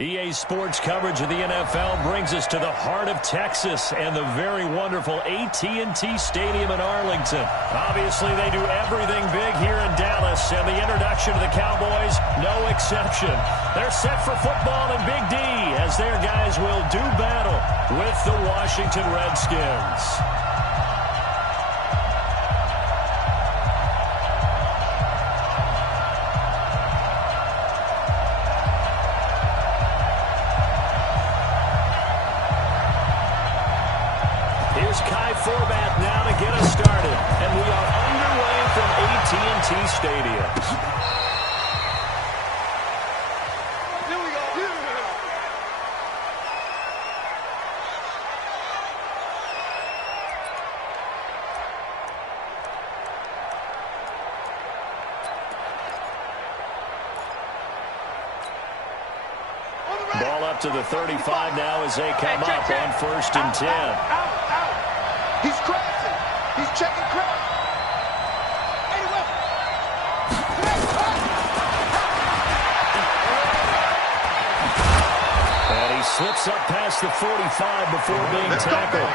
EA Sports coverage of the NFL brings us to the heart of Texas and the very wonderful AT&T Stadium in Arlington. Obviously, they do everything big here in Dallas, and the introduction to the Cowboys, no exception. They're set for football in Big D as their guys will do battle with the Washington Redskins. Format now to get us started, and we are underway from AT&T Stadium. Here we go. Ball up to the 35 now as they come up on 1st and 10. Out. He's crazy. He's checking crazy. Anyway. And he slips up past the 45 before being tackled.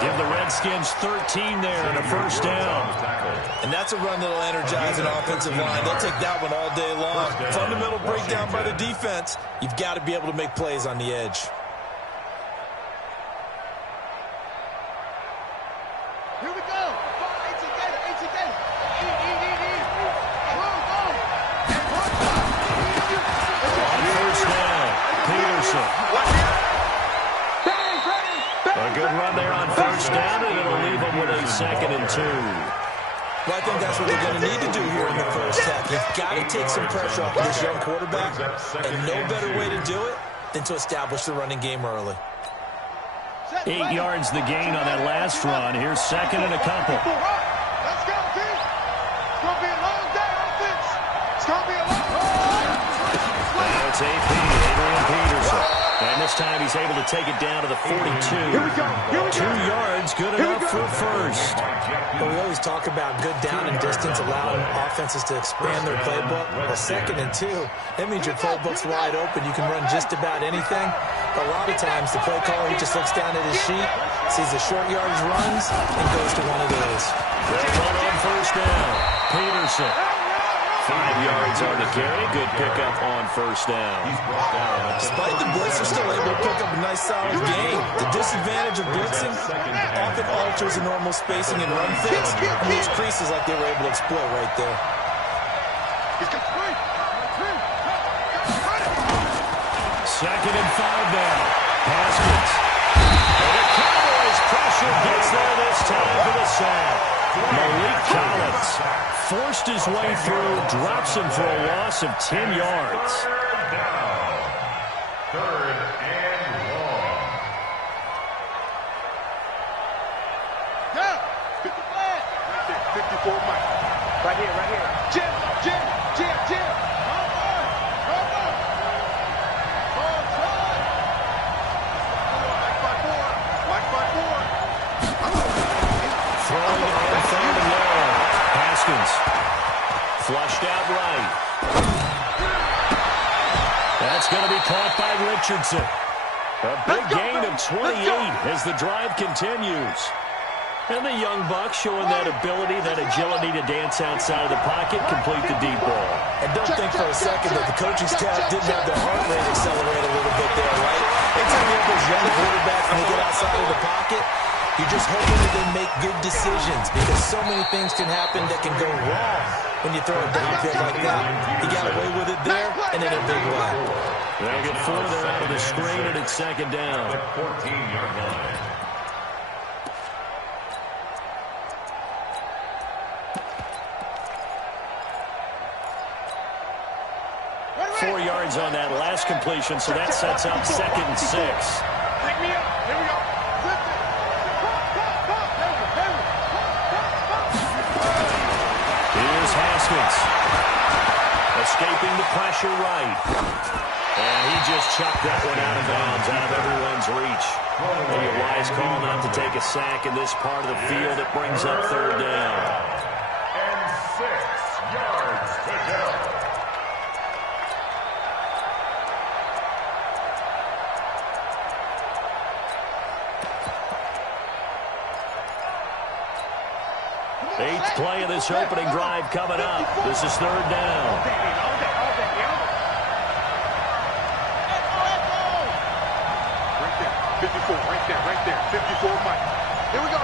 Give the Redskins 13 there and a 1st down. And that's a run that'll energize an offensive line. They'll take that one all day long. Fundamental breakdown by the defense. You've got to be able to make plays on the edge. Here we go. On 1st down, Peterson. A good run there on 1st down, and it'll leave them with a 2nd and 2. Well, I think that's what they're going to need to do here in the first half. You've got to take some pressure off of this young quarterback, and no better way to do it than to establish the running game early. 8 yards the gain on that last run. Here's 2nd and a couple. Let's go, team. It's going to be a long day, offense. It's going to be a long day. Now it's AP, Adrian Peterson. And this time he's able to take it down to the 42. Here we go. 2 yards, good enough for 1st. Well, we always talk about good down and distance, allowing offenses to expand their playbook. Well, 2nd and 2, that means your playbook's wide open. You can run just about anything. A lot of times, the play caller, he just looks down at his sheet, sees the short yardage runs, and goes to one of those. They'll run on 1st down. Peterson. 5 yards on the carry. Good pickup on 1st down. Despite the blitz, they're still able to pick up a nice solid gain. The disadvantage of blitzing often alters the normal spacing and run fits, and those creases like they were able to exploit right there. Second and 5 now. Haskins. And the Cowboys pressure gets there this time for the sack. Malik Collins forced his way through, drops him for a loss of 10 yards. 3rd and 1. Yeah. 54 Mike. Right here. Jim. Throwing on 3rd and long. Haskins. Flushed out right. That's going to be caught by Richardson. A big gain of 28 as the drive continues. And the young buck showing that ability, that agility to dance outside of the pocket, complete the deep ball. And don't think for a second that the coaching staff didn't have their heart rate accelerate a little bit there, right? Anytime you have those young quarterbacks when they get outside of the pocket, you're just hoping that they make good decisions because so many things can happen that can go wrong when you throw a downfield like that. He got away with it there and in a big way. They'll get 4 there out of the screen, and it's 2nd down. 14-yard line. 4 yards on that last completion, so that sets up 2nd and 6. Pick me up. Here we go. Here's Haskins. Escaping the pressure right. And he just chucked that one out of bounds, out of everyone's reach. Maybe a wise call not to take a sack in this part of the field. It brings up 3rd down. And 6 yards to go. Eighth play of this opening drive coming up. This is third down. Right there. 54, right there. 54, Mike. Here we go.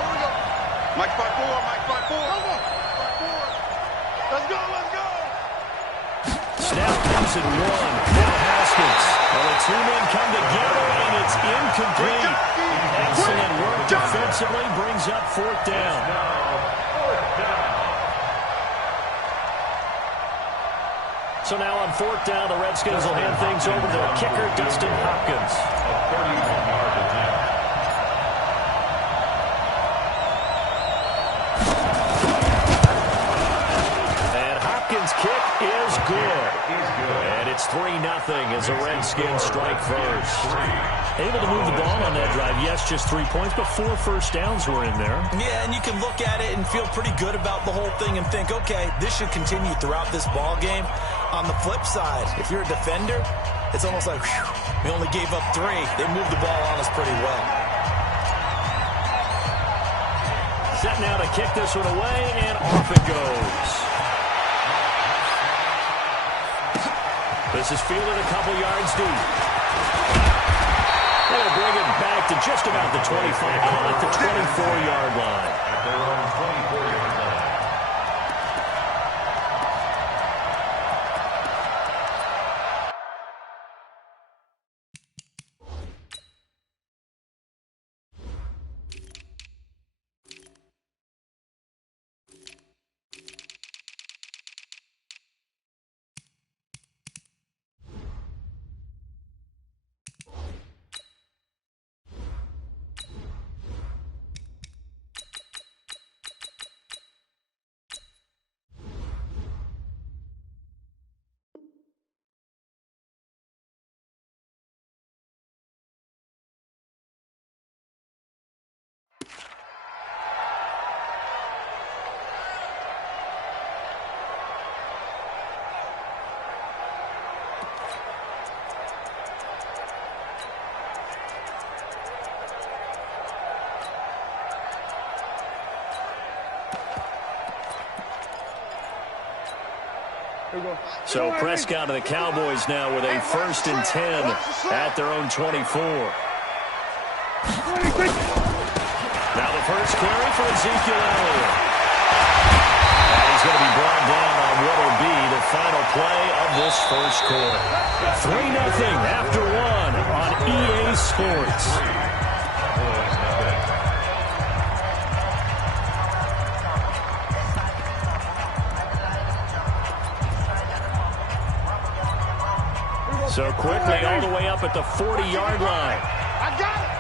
Mike 5-4. Let's go. Snap comes at one. Now Haskins. Well, the two men come together, and it's incomplete. Excellent work defensively. Brings up fourth down. So now on fourth down, the Redskins will hand things over to their kicker, Dustin Hopkins. A 31-yard attempt. And Hopkins' kick is good. And it's 3-0 as the Redskins strike first. Able to move the ball on that drive. Yes, just 3 points, but 4 first downs were in there. Yeah, and you can look at it and feel pretty good about the whole thing and think, okay, this should continue throughout this ball game. On the flip side, if you're a defender, it's almost like, whew, we only gave up 3. They moved the ball on us pretty well. Set now to kick this one away, and off it goes. This is fielded a couple yards deep. They'll bring it back to just about the 25, call it the 24-yard line. At their own 24-yard line. So Prescott and the Cowboys now with a 1st and 10 at their own 24. Now the first carry for Ezekiel Elliott. And he's going to be brought down on what will be the final play of this first quarter. 3-0 after 1 on EA Sports. So quickly all the way up at the 40-yard line. I got it.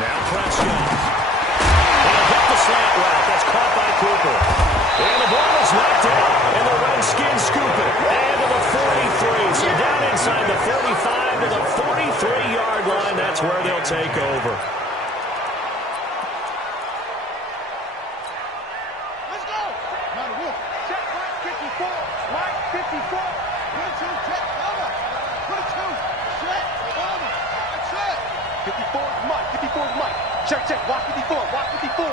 Now Prescott. He'll hit the slant route. That's caught by Cooper. And the ball is knocked out. And the Redskins scoop it. And to the 43. So down inside the 45 to the 43-yard line. That's where they'll take over. Let's go. Now the wolf. Check right 54. Right 54. 22. Check. Cover. 22. Check. Cover. That's it. 54 is Mike. 54 is Mike. Check. Watch 54. Watch 54.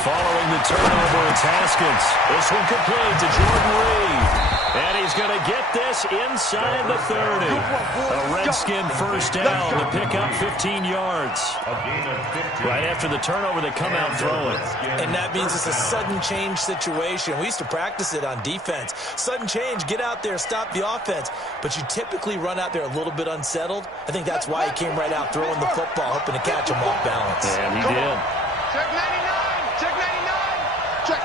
Following the turnover, it's Haskins. This one complete to Jordan Reed. And he's going to get this inside the 30. A Redskin first down to pick up 15 yards. Right after the turnover, they come out throwing. And that means it's a sudden change situation. We used to practice it on defense. Sudden change, get out there, stop the offense. But you typically run out there a little bit unsettled. I think that's why he came right out throwing the football, hoping to catch him off balance. And he did. Check 99. Check 99. Check.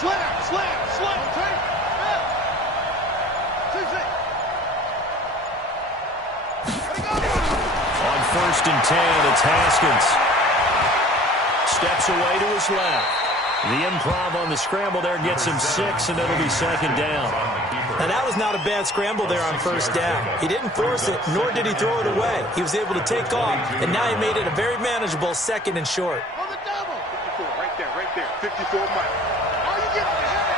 Slam. On 1st and 10, it's Haskins. Steps away to his left. The improv on the scramble there gets him 6, and it'll be 2nd down. Now, that was not a bad scramble there on 1st down. He didn't force it, nor did he throw it away. He was able to take off, and now he made it a very manageable 2nd and short. On the double. 54, right there. 54, Mike. Are you getting ahead?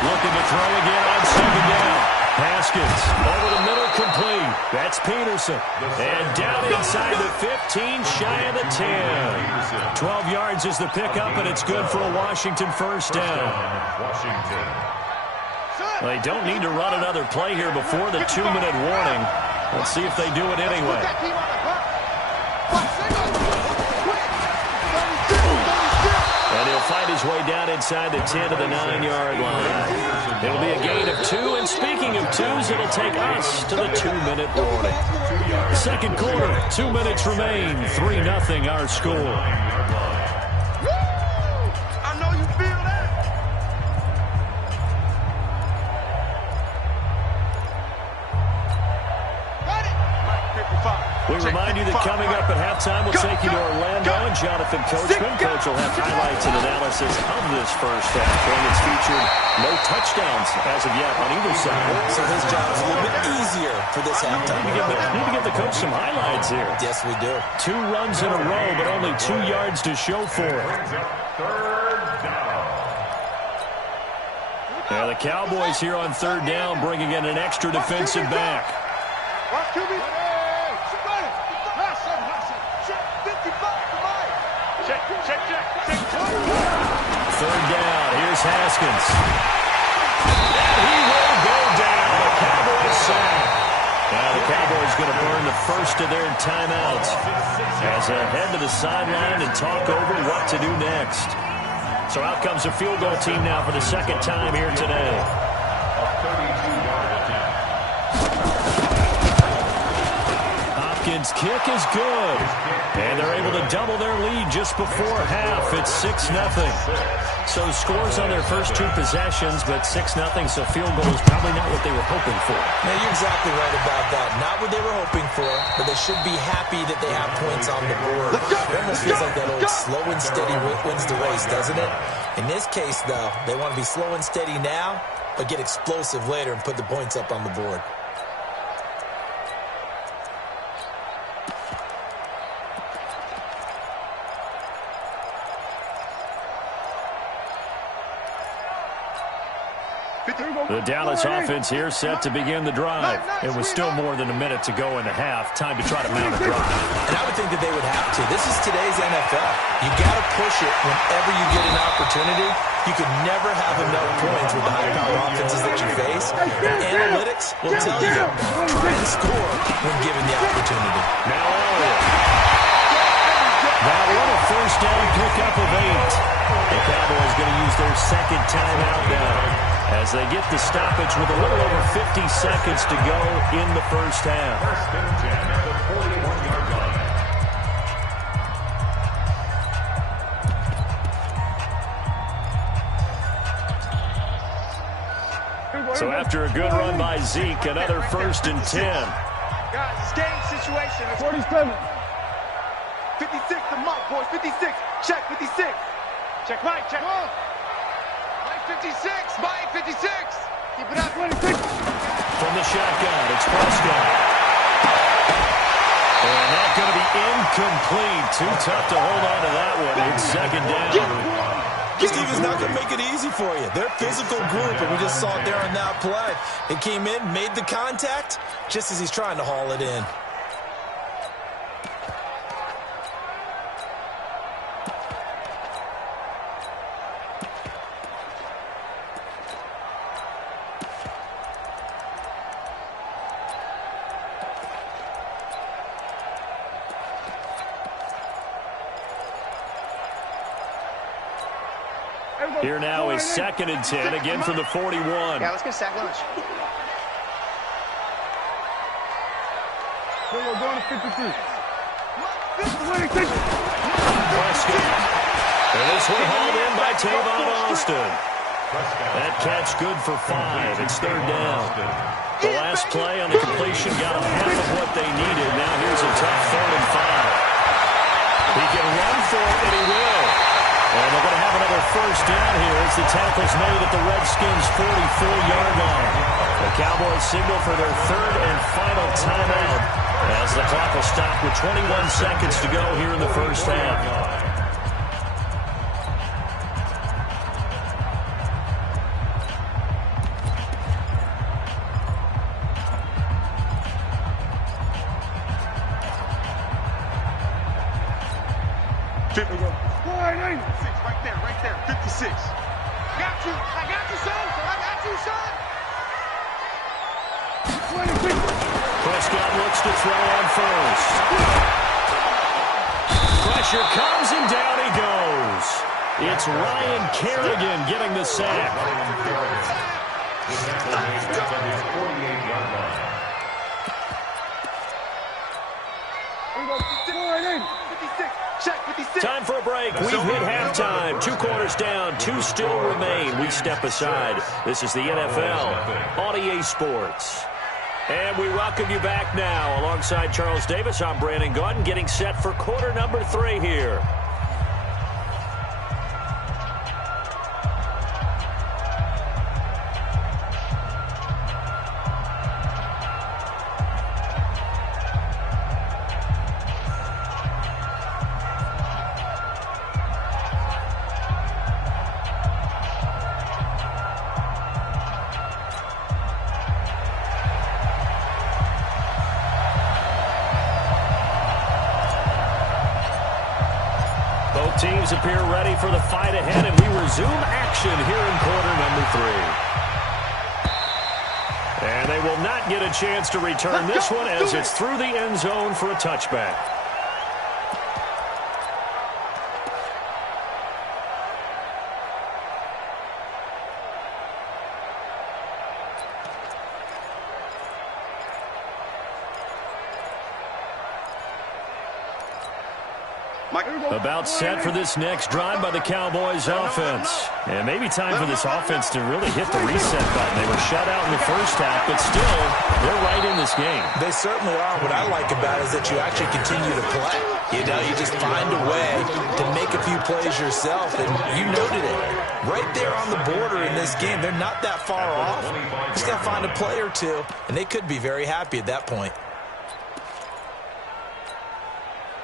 Looking throw again on second down. Haskins over the middle, complete. That's Peterson. And down inside the 15, shy of the 10. 12 yards is the pickup, and it's good for a Washington first down. They don't need to run another play here before the 2-minute warning. Let's see if they do it anyway. And he'll find his way down inside the 10 to the 9-yard line. It'll be a gain of 2, and speaking of 2s, it'll take us to the 2-minute warning. Second quarter, 2 minutes remain, 3-0 our score. We remind you that coming up at halftime, we'll take you to Orlando, and Jonathan Coachman. Coach will have highlights and analysis of this first half. And it's featured no touchdowns as of yet on either side. So his job is a little bit easier for this halftime. Need to give the coach some highlights here. Yes, we do. 2 runs in a row, but only 2 yards to show for it. Yeah, the Cowboys here on third down, bringing in an extra defensive back. Third down, here's Haskins. And he will go down. The Cowboys sack. Now the Cowboys going to burn the first of their timeouts as they head to the sideline and talk over what to do next. So out comes a field goal team now for the second time here today. Hopkins' kick is good. And they're able to double their lead just before half. It's 6-0. So scores on their first 2 possessions, but 6-0, so field goal is probably not what they were hoping for. No, you're exactly right about that. Not what they were hoping for, but they should be happy that they have points on the board. It almost feels like that old slow and steady wins the race, doesn't it? In this case, though, they want to be slow and steady now, but get explosive later and put the points up on the board. The Dallas offense here set to begin the drive. It was still more than a minute to go in the half. Time to try to mount a drive. And I would think that they would have to. This is today's NFL. You got to push it whenever you get an opportunity. You could never have enough points with the high-powered offenses that you face. And analytics will tell you, try and score when given the opportunity. Now Elliott. That one a first down pickup of 8. The Cowboys going to use their second timeout now as they get the stoppage with a little over 50 seconds to go in the first half. First and 10 at the 41-yard line. So after a good run by Zeke, another first and 10. Guys, it's game situation. 47. 56, the mark, boys. 56. Check, 56. Check, Mike, check. Mike, 56. Mike, 56. Keep it up, 26. From the shotgun, it's Prescott. And that's going to be incomplete. Too tough to hold on to that one. It's second down. This team is not going to make it easy for you. They're a physical group, and we just saw it there on that play. It came in, made the contact, just as he's trying to haul it in. Here now is second and 10, again from the 41. Yeah, let's get sack lunch. We're going to 53. Prescott. And this one hauled in by Tavon Austin. That catch good for 5. It's third down. The last play on the completion got them half of what they needed. Now here's a tough 3rd and 5. He can run for it, and he will. And they're going to have another first down here as the tackle's made at the Redskins' 44-yard line. The Cowboys signal for their 3rd and final timeout as the clock will stop with 21 seconds to go here in the first half. 56, right there, 56. I got you, son. I got you, son. Prescott looks to throw on first. Pressure comes and down he goes. It's Ryan Kerrigan getting the sack. Time for a break. We've hit halftime. 2 quarters down. 2 still remain. We step aside. This is the NFL on EA Sports. And we welcome you back now. Alongside Charles Davis, I'm Brandon Gaudin, getting set for quarter number 3 here. Both teams appear ready for the fight ahead, and we resume action here in quarter number 3. And they will not get a chance to return this one as it's through the end zone for a touchback. About set for this next drive by the Cowboys offense. And maybe time for this offense to really hit the reset button. They were shut out in the first half, but still, they're right in this game. They certainly are. What I like about it is that you actually continue to play. You know, you just find a way to make a few plays yourself, and you noted it. Right there on the border in this game, they're not that far off. Just got to find a play or two, and they could be very happy at that point.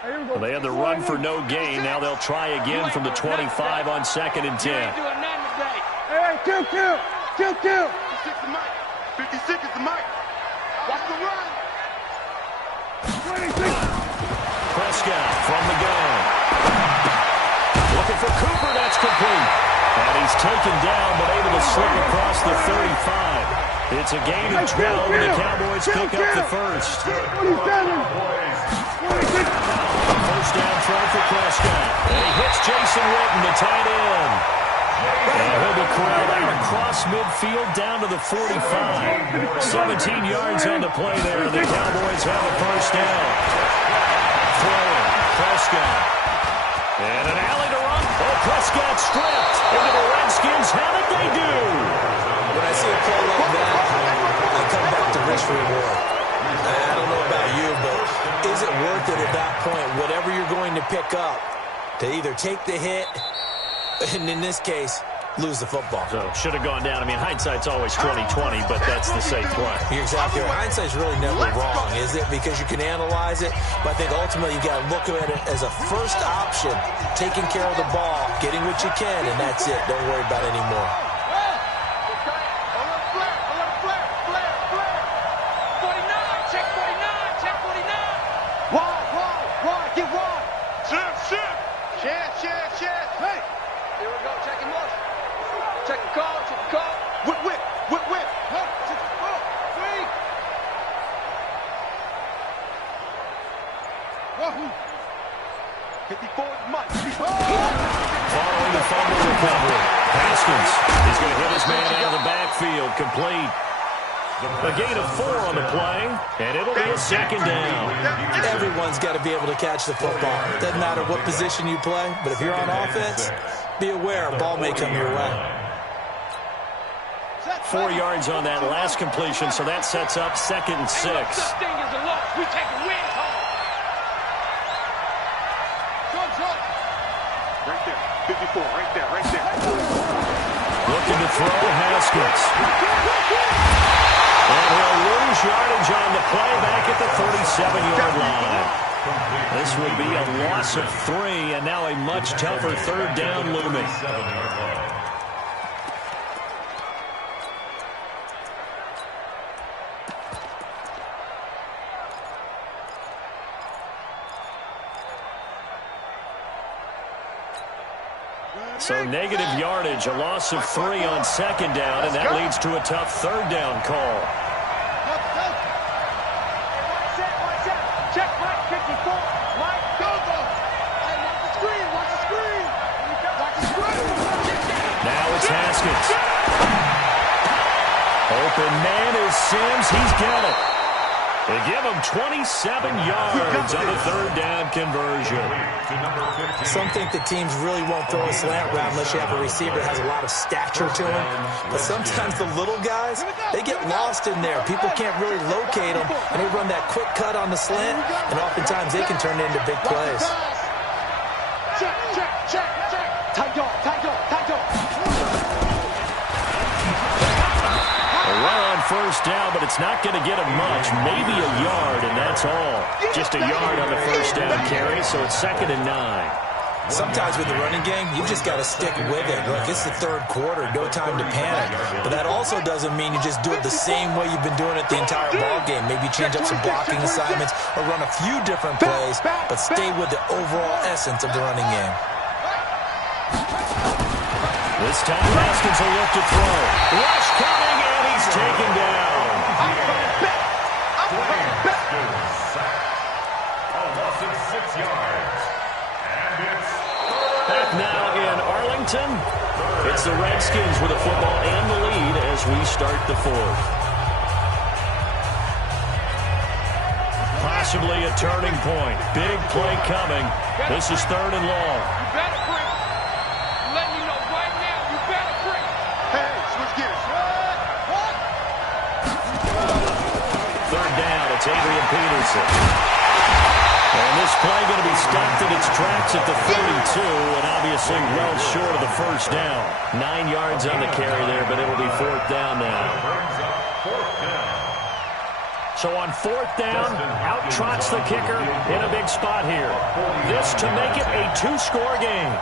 Well, they had the run for no gain. Now they'll try again from the 25 on 2nd and 10. Hey, kill. 56 is the mic. 56 is the mic. Watch the run. 26. Prescott from the gun. Looking for Cooper. That's complete. And he's taken down, but able to slip across the 35. It's a gain of 12, and the Cowboys pick up the first. 27. First down try for Prescott. And he hits Jason Witten, the tight end. And he'll be corralled out across midfield down to the 45. 17 yards on the play there. The Cowboys have a first down. Throwing, Prescott. And an alley to run. Oh, Prescott stripped into the Redskins. How did they do? When I see a play like that, I come back to risk reward. I don't know about you, but is it worth it at that point, whatever you're going to pick up, to either take the hit, and in this case, lose the football? So, should have gone down. I mean, hindsight's always 20/20, but that's the safe play. You're exactly right. Hindsight's really never wrong, is it? Because you can analyze it, but I think ultimately you got to look at it as a first option, taking care of the ball, getting what you can, and that's it. Don't worry about it anymore. Following the fumble recovery, Haskins is going to hit his man out of the backfield, complete. A gain of 4 on the play, and it'll be a 2nd down. Everyone's got to be able to catch the football. Doesn't matter what position you play, but if you're on offense, be aware a ball may come your way. 4 yards on that last completion, so that sets up 2nd and 6. Right there, 54, right there. Looking to throw, Haskins. And he'll lose yardage on the play back at the 37-yard line. This will be a loss of 3, and now a much tougher 3rd down looming. So negative yardage, a loss of 3 on second down, and that leads to a tough third down call. Check Mike 54. Mike, go. Hey, watch the screen. Watch the screen. Watch the screen. Now it's Haskins. Open man is Sims. He's got it. They give him 27 yards on the third down conversion. Some think the teams really won't throw a slant route unless you have a receiver that has a lot of stature to him. But sometimes the little guys, they get lost in there. People can't really locate them, and they run that quick cut on the slant, and oftentimes they can turn it into big plays. Check. Tight dog. A run on first down, but it's not going to get him much. Maybe a yard, and that's all. Just a yard on the first down carry, so it's 2nd and 9. Sometimes with the running game, you just got to stick with it. Look, it's the third quarter, no time to panic. But that also doesn't mean you just do it the same way you've been doing it the entire ball game. Maybe change up some blocking assignments or run a few different plays, but stay with the overall essence of the running game. This time Haskins will look to throw. Rush coming, and he's taken down. Back now in Arlington. It's the Redskins with a football and the lead as we start the fourth. Possibly a turning point. Big play coming. This is 3rd and long. You better bring. I'm letting you know right now, you better bring. Hey, switch gears. What? 3rd down, it's Adrian Peterson. And this play going to be stopped in its tracks at the 32, and obviously well short of the first down. 9 yards on the carry there, but it'll be 4th down now. So on 4th down, out trots the kicker in a big spot here. This to make it a 2-score game.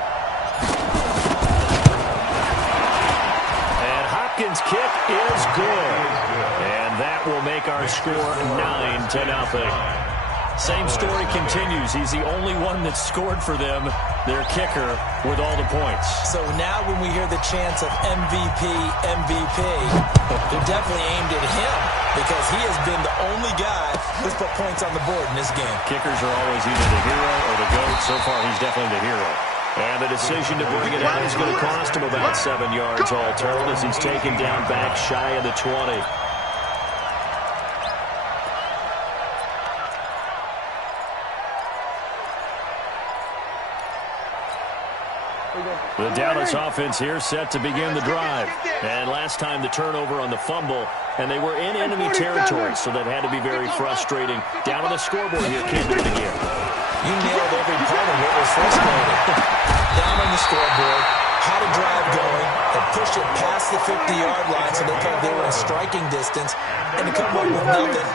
And Hopkins' kick is good. And that will make our score 9-0. Same story continues. He's the only one that scored for them, their kicker, with all the points. So now when we hear the chants of MVP, they're definitely aimed at him because he has been the only guy who's put points on the board in this game. Kickers are always either the hero or the GOAT. So far, he's definitely the hero. And the decision to bring it out is going to cost him about 7 yards all told as he's taken down back shy of the 20. The Dallas offense here set to begin the drive. And last time the turnover on the fumble, and they were in enemy territory, so that had to be very frustrating. Down on the scoreboard here, can't do it again. You nailed every part of what was frustrating. Down on the scoreboard, had a drive going, and pushed it past the 50-yard line so they felt they were in striking distance, and to come up with nothing,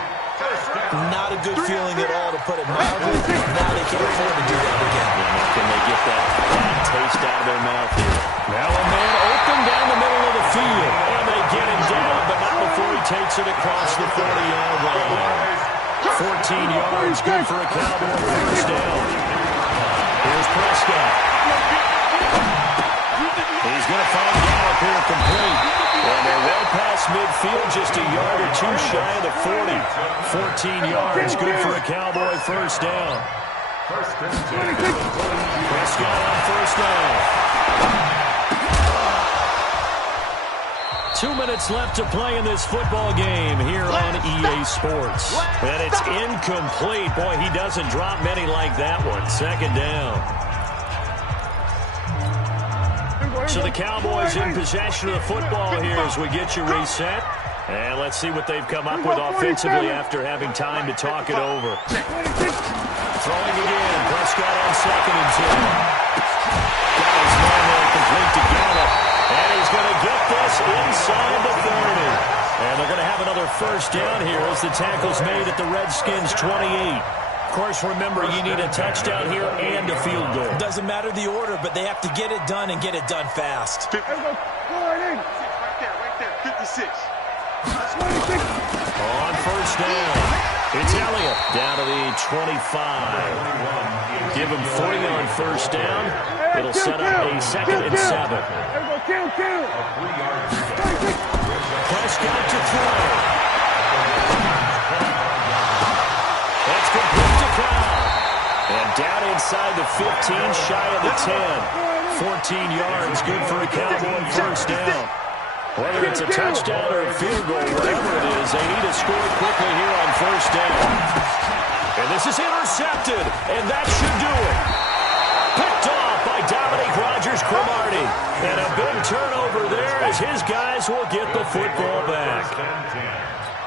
not a good feeling at all, to put it mildly. Now they can't afford to do that again. Can they get that bad taste out of their mouth here? Now a man open down the middle of the field, and they get him down, but not before he takes it across the 40-yard line. 14 yards, good for a Cowboy first down. Here's Prescott. He's going to find Gallup here complete. And they're well past midfield, just a yard or two shy of the 40. 14 yards, good for a Cowboy first down. Prescott on first down. 2 minutes left to play in this football game here on EA Sports. And it's incomplete. Boy, he doesn't drop many like that one. 2nd down. So the Cowboys in possession of the football here as we get you reset. And let's see what they've come up with offensively after having time to talk it over. Throwing again. Prescott on 2nd and 2. Got his man there complete to Gallup. And he's going to get this inside the 30. And they're going to have another first down here as the tackle's made at the Redskins' 28. Of course, remember, you need a touchdown here and a field goal. Doesn't matter the order, but they have to get it done and get it done fast. Right there, 56. On first down. It's Elliott down to the 25. Give him 3 on first down. It'll set up a 2nd and 7. Prescott to throw. That's complete to Kyle. And down inside the 15, shy of the 10. 14 yards, good for a Cowboy first down. Whether it's a touchdown or a field goal, whatever it is, they need to score quickly here on first down. And this is intercepted, and that should do it. Picked off by Dominique Rodgers-Cromartie. And a big turnover there as his guys will get the football back.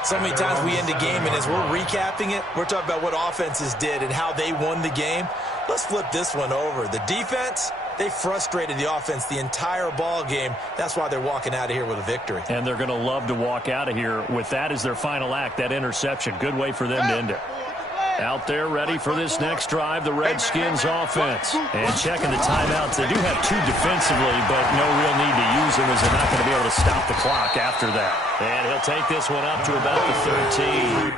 So many times we end a game, and as we're recapping it, we're talking about what offenses did and how they won the game. Let's flip this one over. The defense, they frustrated the offense the entire ball game. That's why they're walking out of here with a victory. And they're going to love to walk out of here with that as their final act, that interception. Good way for them to end it. Out there ready for this next drive, the Redskins offense. And checking the timeouts. They do have 2 defensively, but no real need to use them as they're not going to be able to stop the clock after that. And he'll take this one up to about the 13.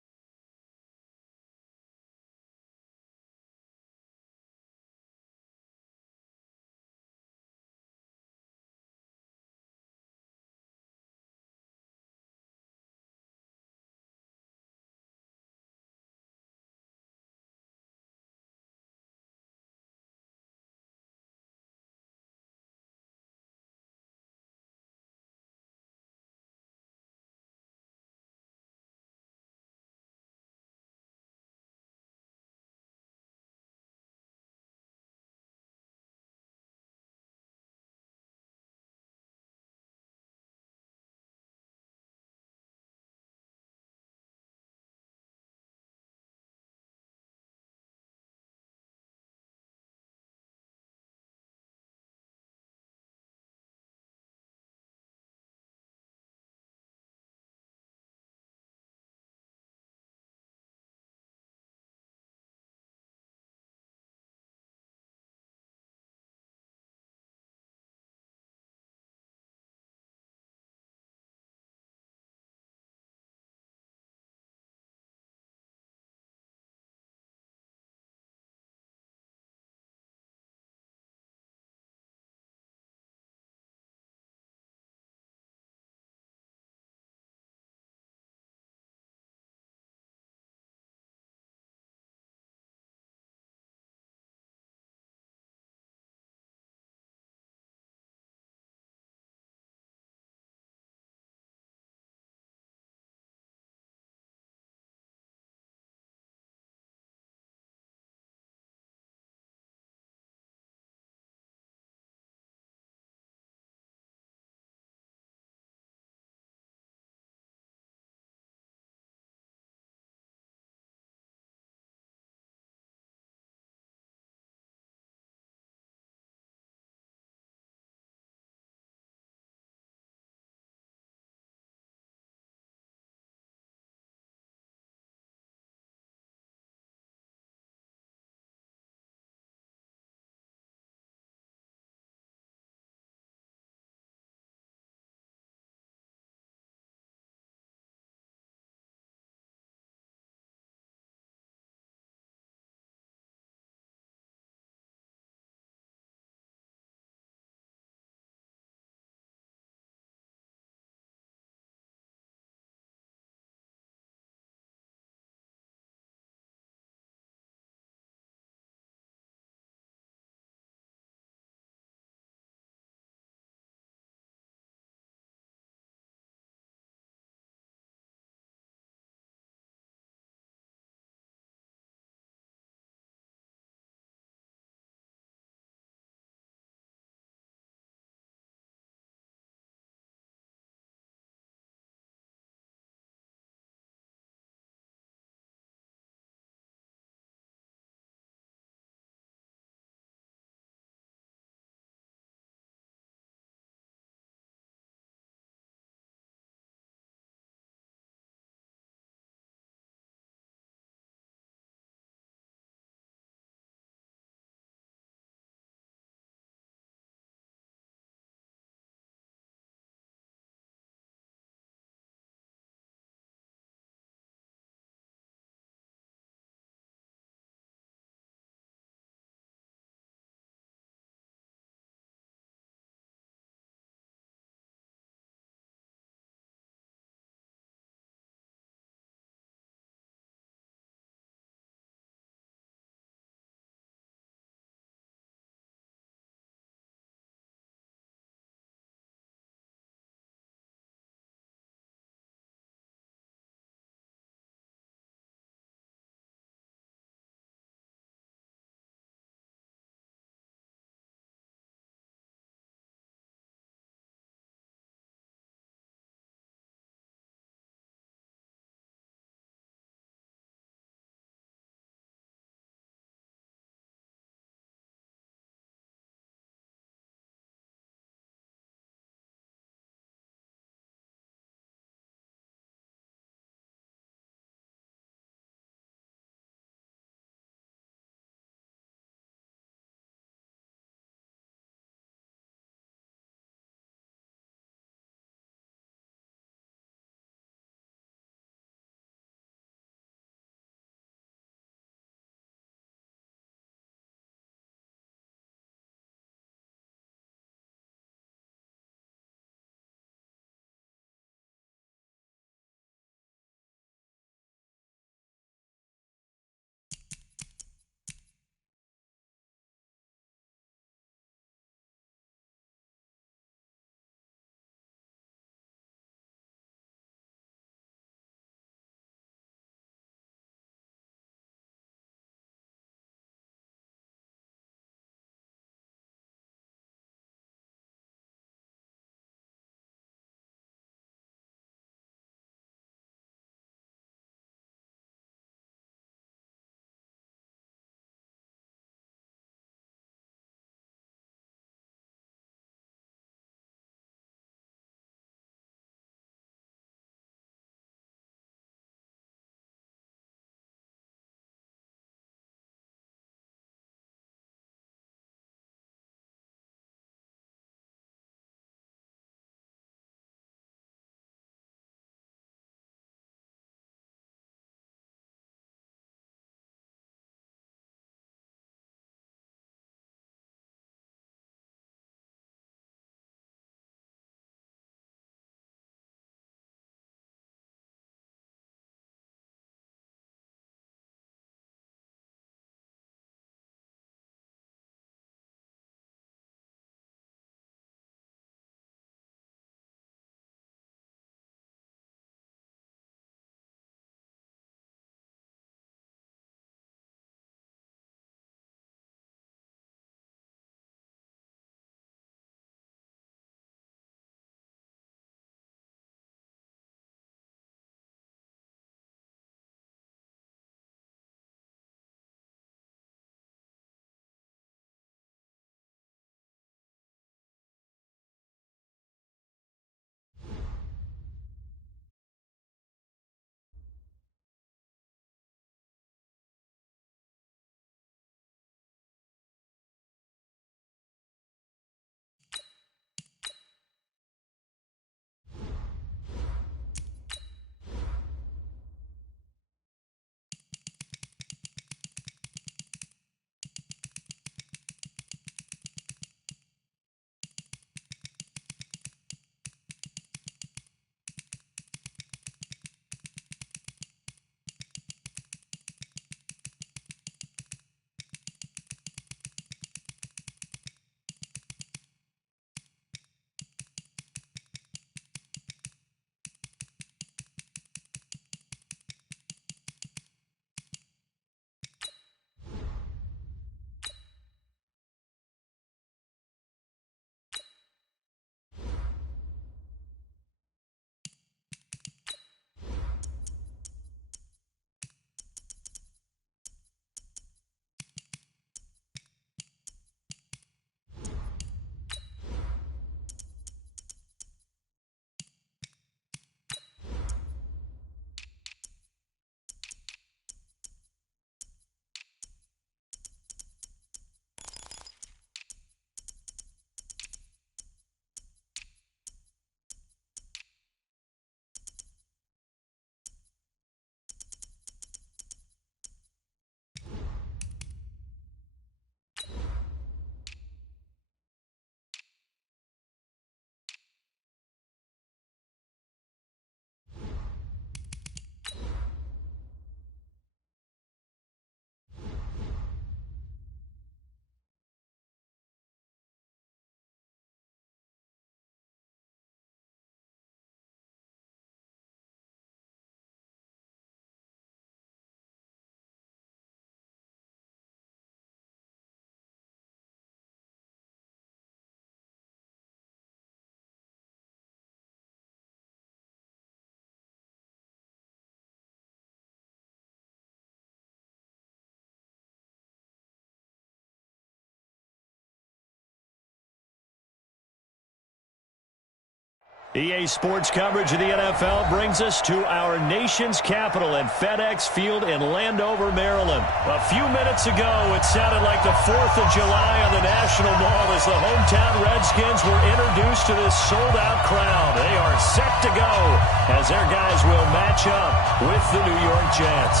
EA Sports coverage of the NFL brings us to our nation's capital at FedEx Field in Landover, Maryland. A few minutes ago, it sounded like the 4th of July on the National Mall as the hometown Redskins were introduced to this sold-out crowd. They are set to go as their guys will match up with the New York Jets.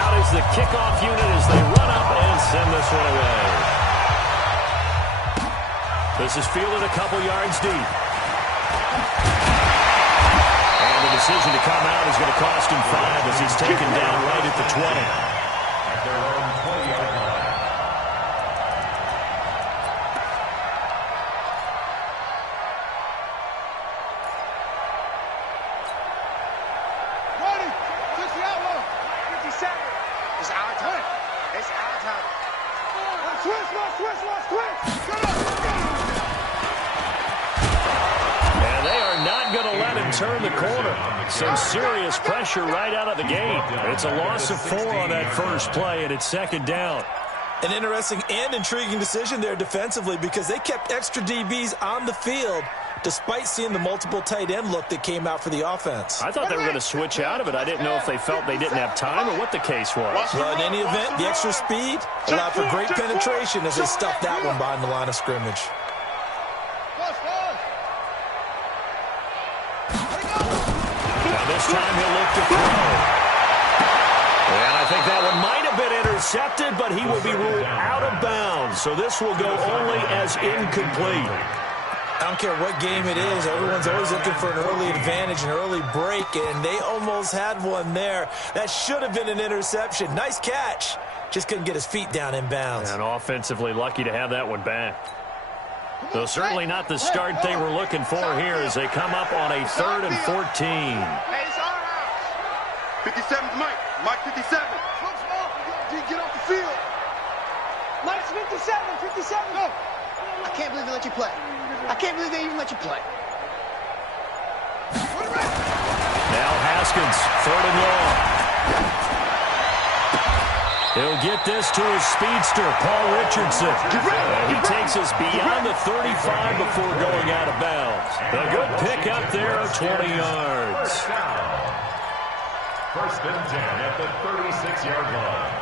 Out is the kickoff unit as they run up and send this one away. This is fielded a couple yards deep. And the decision to come out is going to cost him 5 as he's taken down right at the 20. At their own 20-yard line. Ready. Switch the outlaw. 57. It's our time. It's our time. Switch. Get up. And they are not going to let him turn the corner. Some serious pressure right out of the gate. It's a loss of 4 on that first play, and it's second down. An interesting and intriguing decision there defensively because they kept extra DBs on the field despite seeing the multiple tight end look that came out for the offense. I thought they were going to switch out of it. I didn't know if they felt they didn't have time or what the case was. Well, in any event, the extra speed allowed for great penetration as they stuffed that one behind the line of scrimmage. Now this time he'll look to throw. And I think that one might have been intercepted, but he will be ruled out of bounds. So this will go only as incomplete. I don't care what game it is. Everyone's always looking for an early advantage, an early break, and they almost had one there. That should have been an interception. Nice catch. Just couldn't get his feet down in bounds. And offensively lucky to have that one back. So certainly not the start they were looking for here as they come up on a 3rd and 14. Hey, it's our house. 57's Mike. Mike 57. Get off the field. Mike's 57. Go. I can't believe they let you play. I can't believe they even let you play. Now Haskins, 3rd and long. He'll get this to his speedster, Paul Richardson. He takes us beyond the 35 before going out of bounds. A good pick up there of 20 yards. First and 10 at the 36-yard line.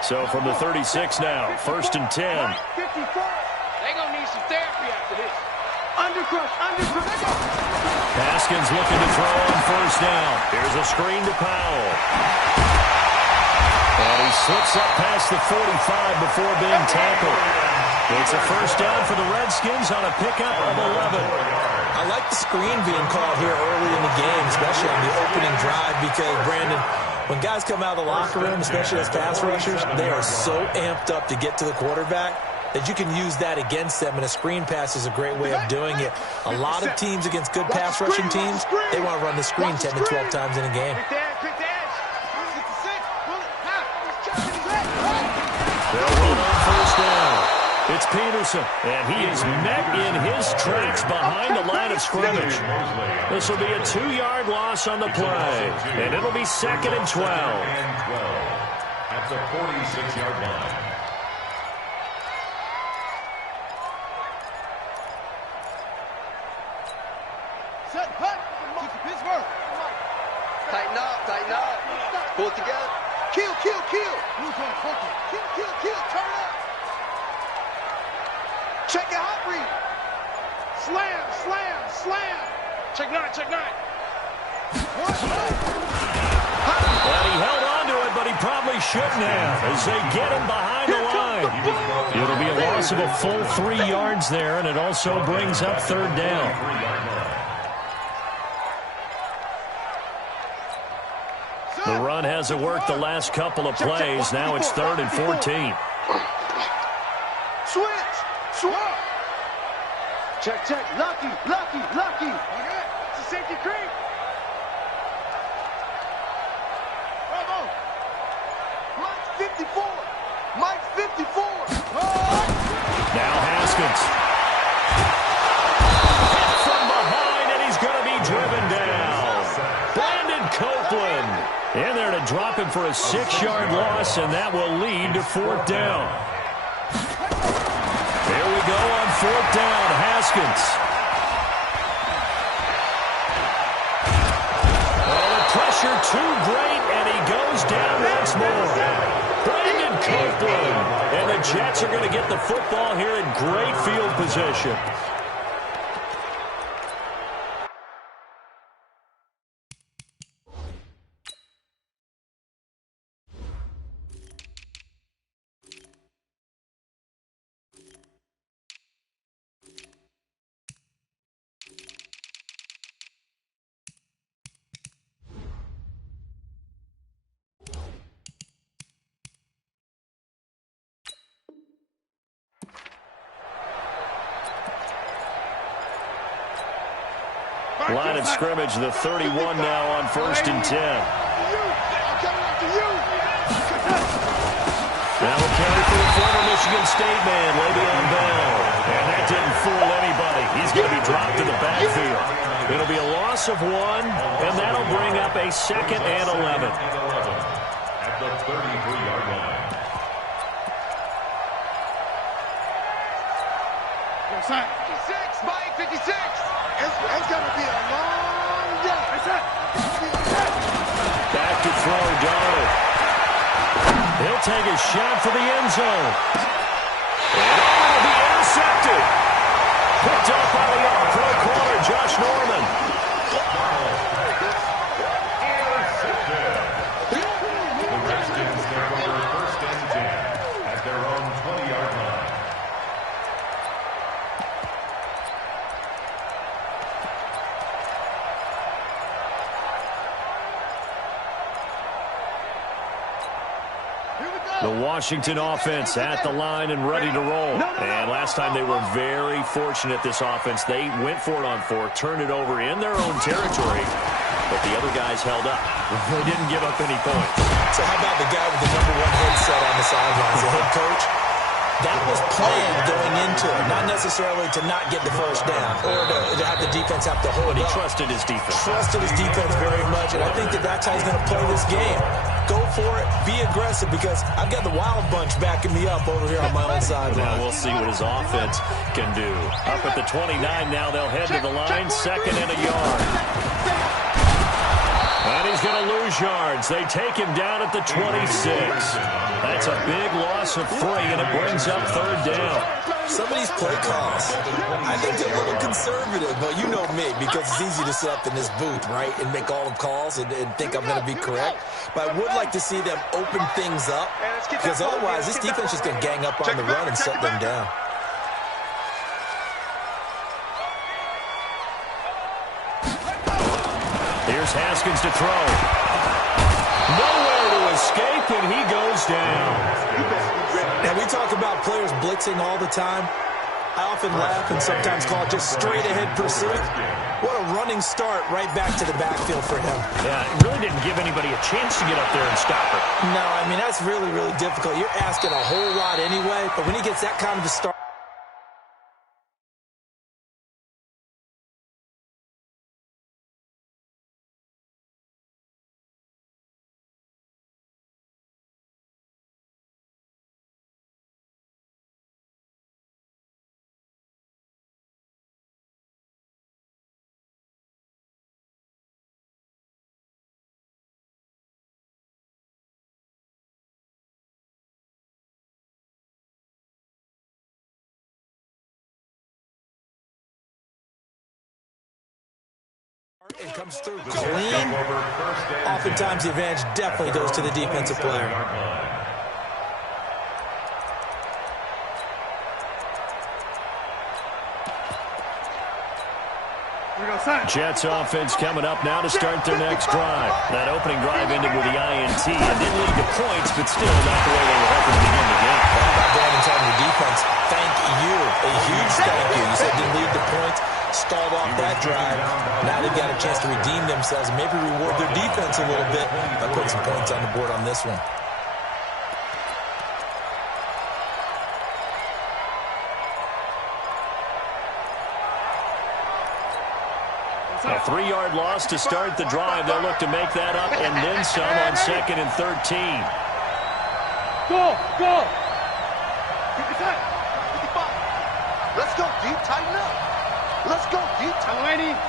So from the 36 now, 1st and 10. 54. They're going to need some therapy after this. Undercrush. Haskins looking to throw on 1st down. Here's a screen to Powell. And he slips up past the 45 before being tackled. It's a 1st down for the Redskins on a pickup of 11. I like the screen being called here early in the game, especially on the opening drive, because, Brandon, when guys come out of the locker room, especially as pass rushers, they are so amped up to get to the quarterback that you can use that against them, and a screen pass is a great way of doing it. A lot of teams against good pass rushing teams, they want to run the screen 10 to 12 times in a game. They'll run on 1st down. It's Peterson, and he is met in his tracks behind the line of scrimmage. This will be a 2-yard loss on the play, and it'll be 2nd and 12. At the 46-yard line. Set, hut. Kick to Pittsburgh. Tighten up. Pull it together. Kill. Who's on focus? Kill. Turn up. Check it, hot read. Slam. Check nine. Well, he held on to it, but he probably shouldn't have as they get him behind the line. It'll be a loss of a full 3 yards there, and it also brings up 3rd down. The run hasn't worked the last couple of plays. Now it's 3rd and 14. Switch. Check. Lucky. It's a safety creep. Bravo. Mike 54. Now Haskins. From behind, and he's going to be driven down. Brandon Copeland in there to drop him for a 6-yard loss, and that will lead to 4th down. 4th down, Haskins. Oh, the pressure too great, and he goes down once more. Brandon Copeland. And the Jets are going to get the football here in great field position. Line of scrimmage, the 31 now on 1st and 10. Now a carry for the former Michigan State man, Le'Veon Bell. And that didn't fool anybody. He's going to be dropped to the backfield. It'll be a loss of 1, and that'll bring up a 2nd and 11. At the 33-yard line. 56, Mike, 56. It's going to be a long day. Back to throw, Darnold. He'll take a shot for the end zone. And it'll be intercepted. Picked up by the all-pro corner, Josh Norman. The Redskins take over 1st and 10 at their own 20-yard line. The Washington offense at the line and ready to roll. And last time they were very fortunate, this offense. They went for it on 4, turned it over in their own territory, but the other guys held up. They didn't give up any points. So how about the guy with the #1 headset on the sidelines, the head coach? That was planned going into it, not necessarily to not get the 1st down or to have the defense have to hold But he up. trusted his defense. Trusted his defense very much, and I think that's how he's going to play this game. Go for it, be aggressive, because I've got the Wild Bunch backing me up over here on my own sideline. Now we'll see what his offense can do. Up at the 29 now, they'll head to the line, 2nd and a yard. And he's going to lose yards. They take him down at the 26. That's a big loss of 3, and it brings up 3rd down. Some of these play calls, I think they're a little conservative, but you know me, because it's easy to sit up in this booth, right, and make all the calls and think I'm going to be correct. But I would like to see them open things up, because otherwise this defense is going to gang up on the run and shut them down. Here's Haskins to throw. Nowhere to escape, and he goes down. Now, we talk about players blitzing all the time. I often laugh and sometimes call it just straight-ahead pursuit. What a running start right back to the backfield for him. Yeah, it really didn't give anybody a chance to get up there and stop her. No, I mean, that's really, really difficult. You're asking a whole lot anyway, but when he gets that kind of a start, it comes through clean. Oftentimes the advantage definitely goes to the defensive player. Jets offense coming up now to start their next drive. That opening drive ended with the INT and didn't lead to points, but still not the way they were hoping to begin the game. How about going and telling your defense, thank you, a huge thank you. You said didn't lead to points, stalled off that drive. Now they've got a chance to redeem themselves and maybe reward their defense a little bit by putting some points on the board on this one. A 3-yard loss to start the drive. They'll look to make that up and then some on 2nd and 13. Go! 55! 55! Let's go, D. Tighten up. Let's go, D. Tighten up.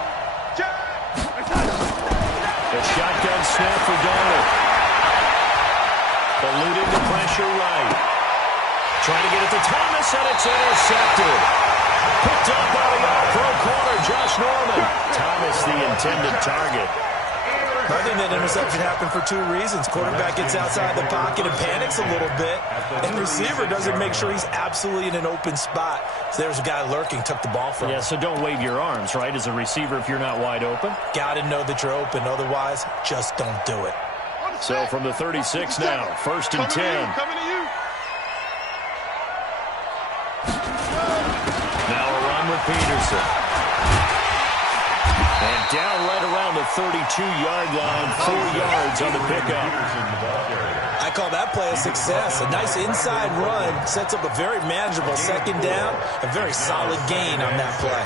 The shotgun snap for Darnold. Eluding the pressure right. Trying to get it to Thomas, and it's intercepted. Picked up by the all-pro corner, Josh Norman. Thomas, the intended target. I think that interception happened for two reasons. Quarterback gets outside the pocket and panics a little bit, and receiver doesn't make sure he's absolutely in an open spot. So there's a guy lurking, took the ball from him. Yeah, so don't wave your arms, right, as a receiver if you're not wide open. Got to know that you're open. Otherwise, just don't do it. So from the 36 now, 1st and 10. Coming to you. Now a run with Peterson. And down right around the 32-yard line, 4 yards on the pickup. I call that play a success. A nice inside run sets up a very manageable second down, a very solid gain on that play.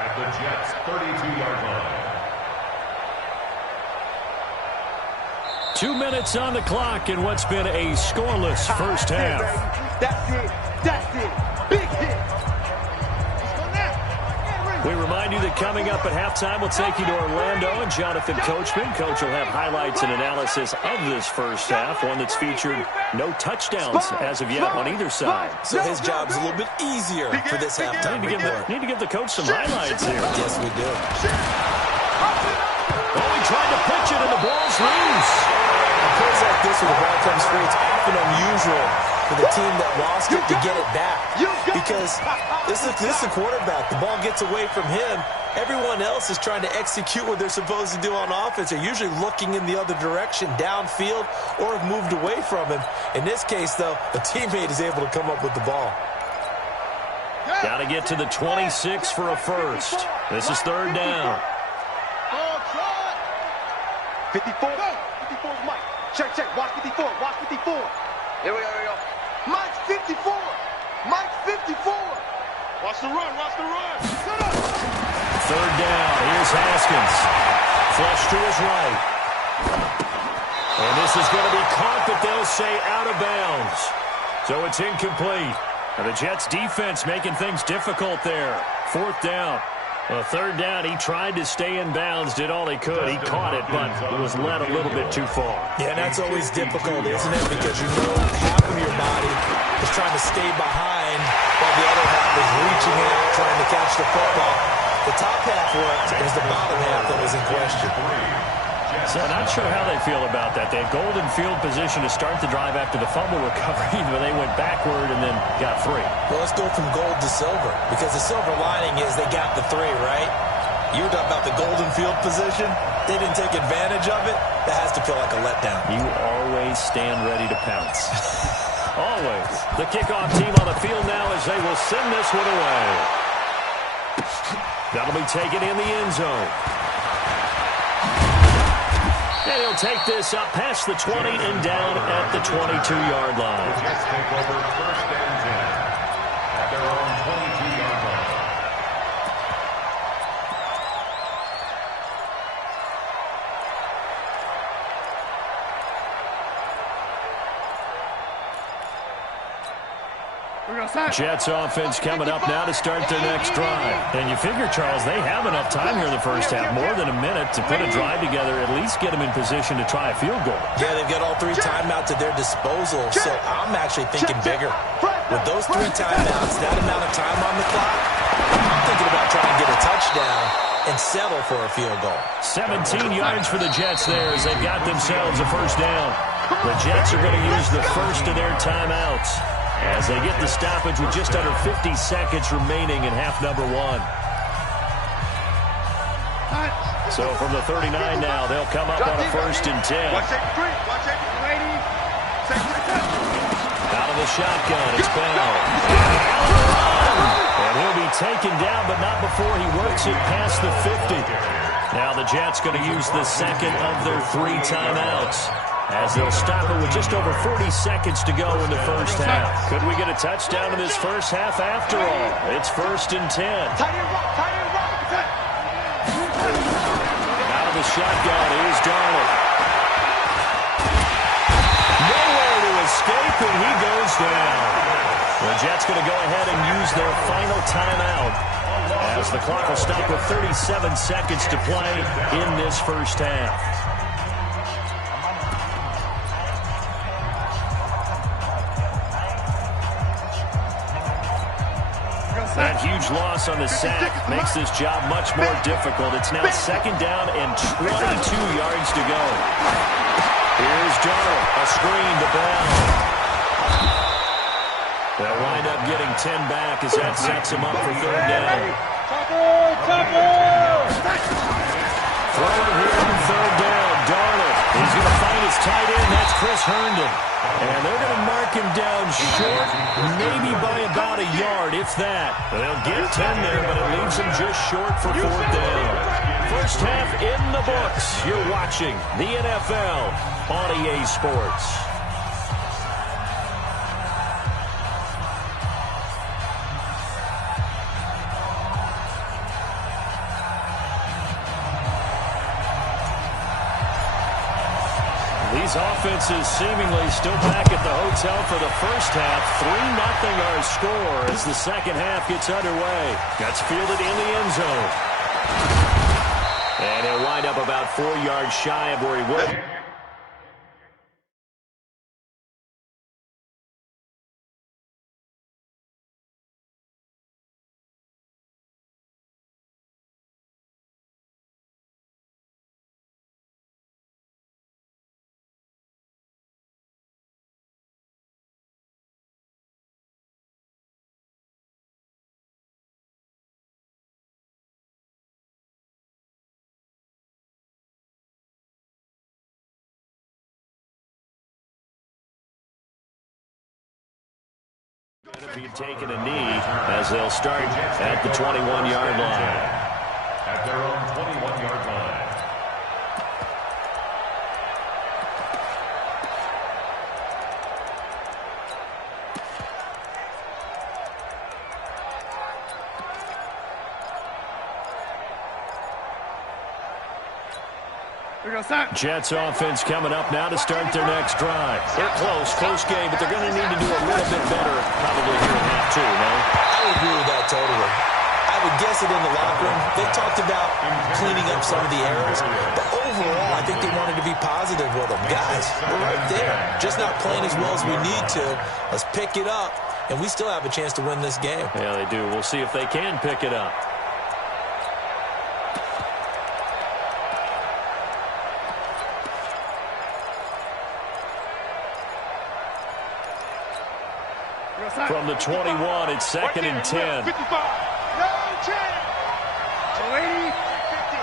At the Jets' 32-yard line. 2 minutes on the clock in what's been a scoreless first half. That's it. That's it. Big hit. We remind you that coming up at halftime, we'll take you to Orlando and Jonathan Coachman. Coach will have highlights and analysis of this first half, one that's featured no touchdowns as of yet on either side. So his job's a little bit easier for this halftime report. Need to give the coach some highlights here. Yes, we do. Oh, he tried to pitch it and the ball's loose. On plays like this where the ball comes free, it's often unusual for the team that lost it to get it back. Because this is the quarterback. The ball gets away from him. Everyone else is trying to execute what they're supposed to do on offense. They're usually looking in the other direction, downfield, or have moved away from him. In this case, though, a teammate is able to come up with the ball. Got to get to the 26 for a first. This is 3rd down. 54. 54 is Mike. Check, check. Watch 54. Watch 54. Here we go, here we go. Mike's 54. Mike's 54. Watch the run. Watch the run. 3rd down. Here's Haskins. Flush to his right. And this is going to be caught, but they'll say out of bounds. So it's incomplete. And the Jets defense making things difficult there. 4th down. Well, 3rd down, he tried to stay in bounds, did all he could. He caught it, but it was led a little bit too far. Yeah, and that's always difficult, isn't it? Because you know half of your body is trying to stay behind while the other half is reaching out, trying to catch the football. The top half worked. It was the bottom half that was in question. So not sure how they feel about that. They had golden field position to start the drive after the fumble recovery, but they went backward and then got 3. Well, let's go from gold to silver, because the silver lining is they got the 3, right? You were talking about the golden field position. They didn't take advantage of it. That has to feel like a letdown. You always stand ready to pounce. Always. The kickoff team on the field now as they will send this one away. That'll be taken in the end zone. And he'll take this up past the 20 and down at the 22-yard line. The Jets take over 1st and 10 at their own 22-yard line. Jets offense coming up now to start their next drive. And you figure, Charles, they have enough time here in the first half, more than a minute, to put a drive together, at least get them in position to try a field goal. Yeah, they've got all 3 timeouts at their disposal, so I'm actually thinking bigger. With those 3 timeouts, that amount of time on the clock, I'm thinking about trying to get a touchdown and settle for a field goal. 17 yards for the Jets there as they've got themselves a first down. The Jets are going to use the first of their timeouts as they get the stoppage with just under 50 seconds remaining in half number 1. So from the 39 now, they'll come up on a 1st and 10. Watch 83. Watch 83. Out of the shotgun, it's Bell. And he'll be taken down, but not before he works it past the 50. Now the Jets going to use the second of their 3 timeouts, as they'll stop it with just over 40 seconds to go in the first half. Could we get a touchdown in this first half after all? It's 1st and 10. Out of the shotgun is Darnold. Nowhere to escape, and he goes down. The Jets going to go ahead and use their final timeout as the clock will stop with 37 seconds to play in this first half. That huge loss on the sack makes this job much more difficult. It's now second down and 22 yards to go. Here's Darnold, a screen to Bell. They'll wind up getting 10 back as that sets him up for third down. Throwing here on third down, Darnold. He's going to find his tight end. That's Chris Herndon. And they're going to mark him down short, maybe by about a yard, if that. They'll get 10 there, but it leaves him just short for fourth down. First half in the books. You're watching the NFL on EA Sports. These offenses seemingly still back at the hotel for the first half. 3-0 our score as the second half gets underway. Gets fielded in the end zone. And he'll wind up about 4 yards shy of where he would. Going to be taking a knee as they'll start at the 21-yard line. At their own 21-yard line. Jets offense coming up now to start their next drive. They're close game, but they're going to need to do a little bit better probably here in half two, no? I would agree with that totally. I would guess it in the locker room. They talked about cleaning up some of the errors, but overall, I think they wanted to be positive with them. Guys, we're right there. Just not playing as well as we need to. Let's pick it up, and we still have a chance to win this game. Yeah, they do. We'll see if they can pick it up. From the 21, it's second and 10. 55. No chance. 80, 50.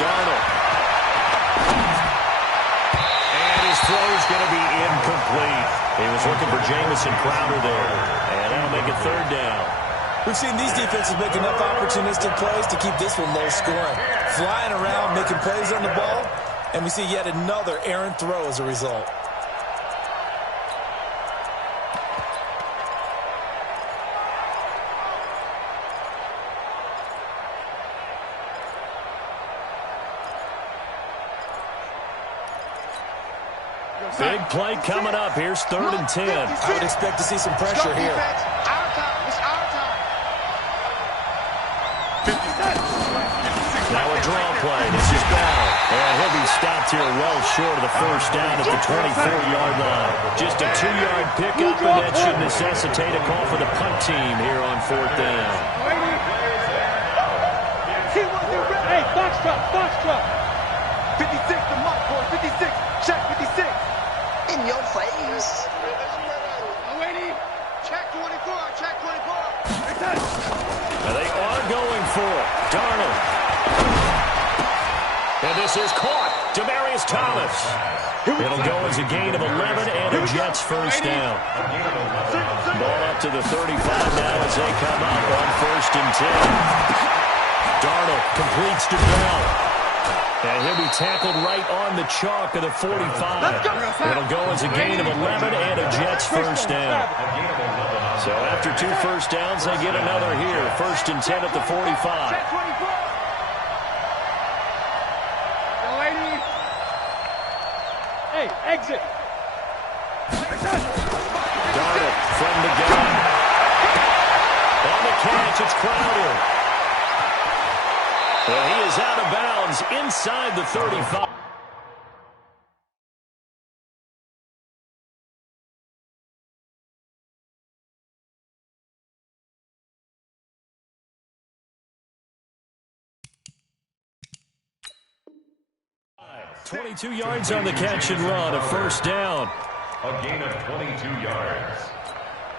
Darnold. And his throw's going to be incomplete. He was looking for Jamison Crowder there. And that'll make it third down. We've seen these defenses make enough opportunistic plays to keep this one low scoring. Flying around, making plays on the ball, and we see yet another errant throw as a result. Big play coming up. Here's third and 10. I would expect to see some pressure here. Our time. It's our time. 56. Now a draw play. This is Bell. And he'll be stopped here well short of the first down at the 24-yard line. Just a 2-yard pickup, and that should necessitate a call for the punt team here on fourth down. Hey, box truck. 56 to Mike, boy. 56. Check 56. In your face. Check 24. Check 24. Now they are going for it. Darnold. And this is caught. Demaryius Thomas. It'll go as a gain of 11 and a Jets first down. Ball up to the 35 now as they come up on first and 10. Darnold completes to Bell. And he'll be tackled right on the chalk of the 45. It'll go as a gain of 11 and a Jets first down. So after 2 first downs, they get another here. First and 10 at the 45. Hey, exit. Darnold from the gun. On the catch, it's Crowder. And he is out of bounds inside the 35. .22 yards on the catch and run, a first down. A gain of 22 yards.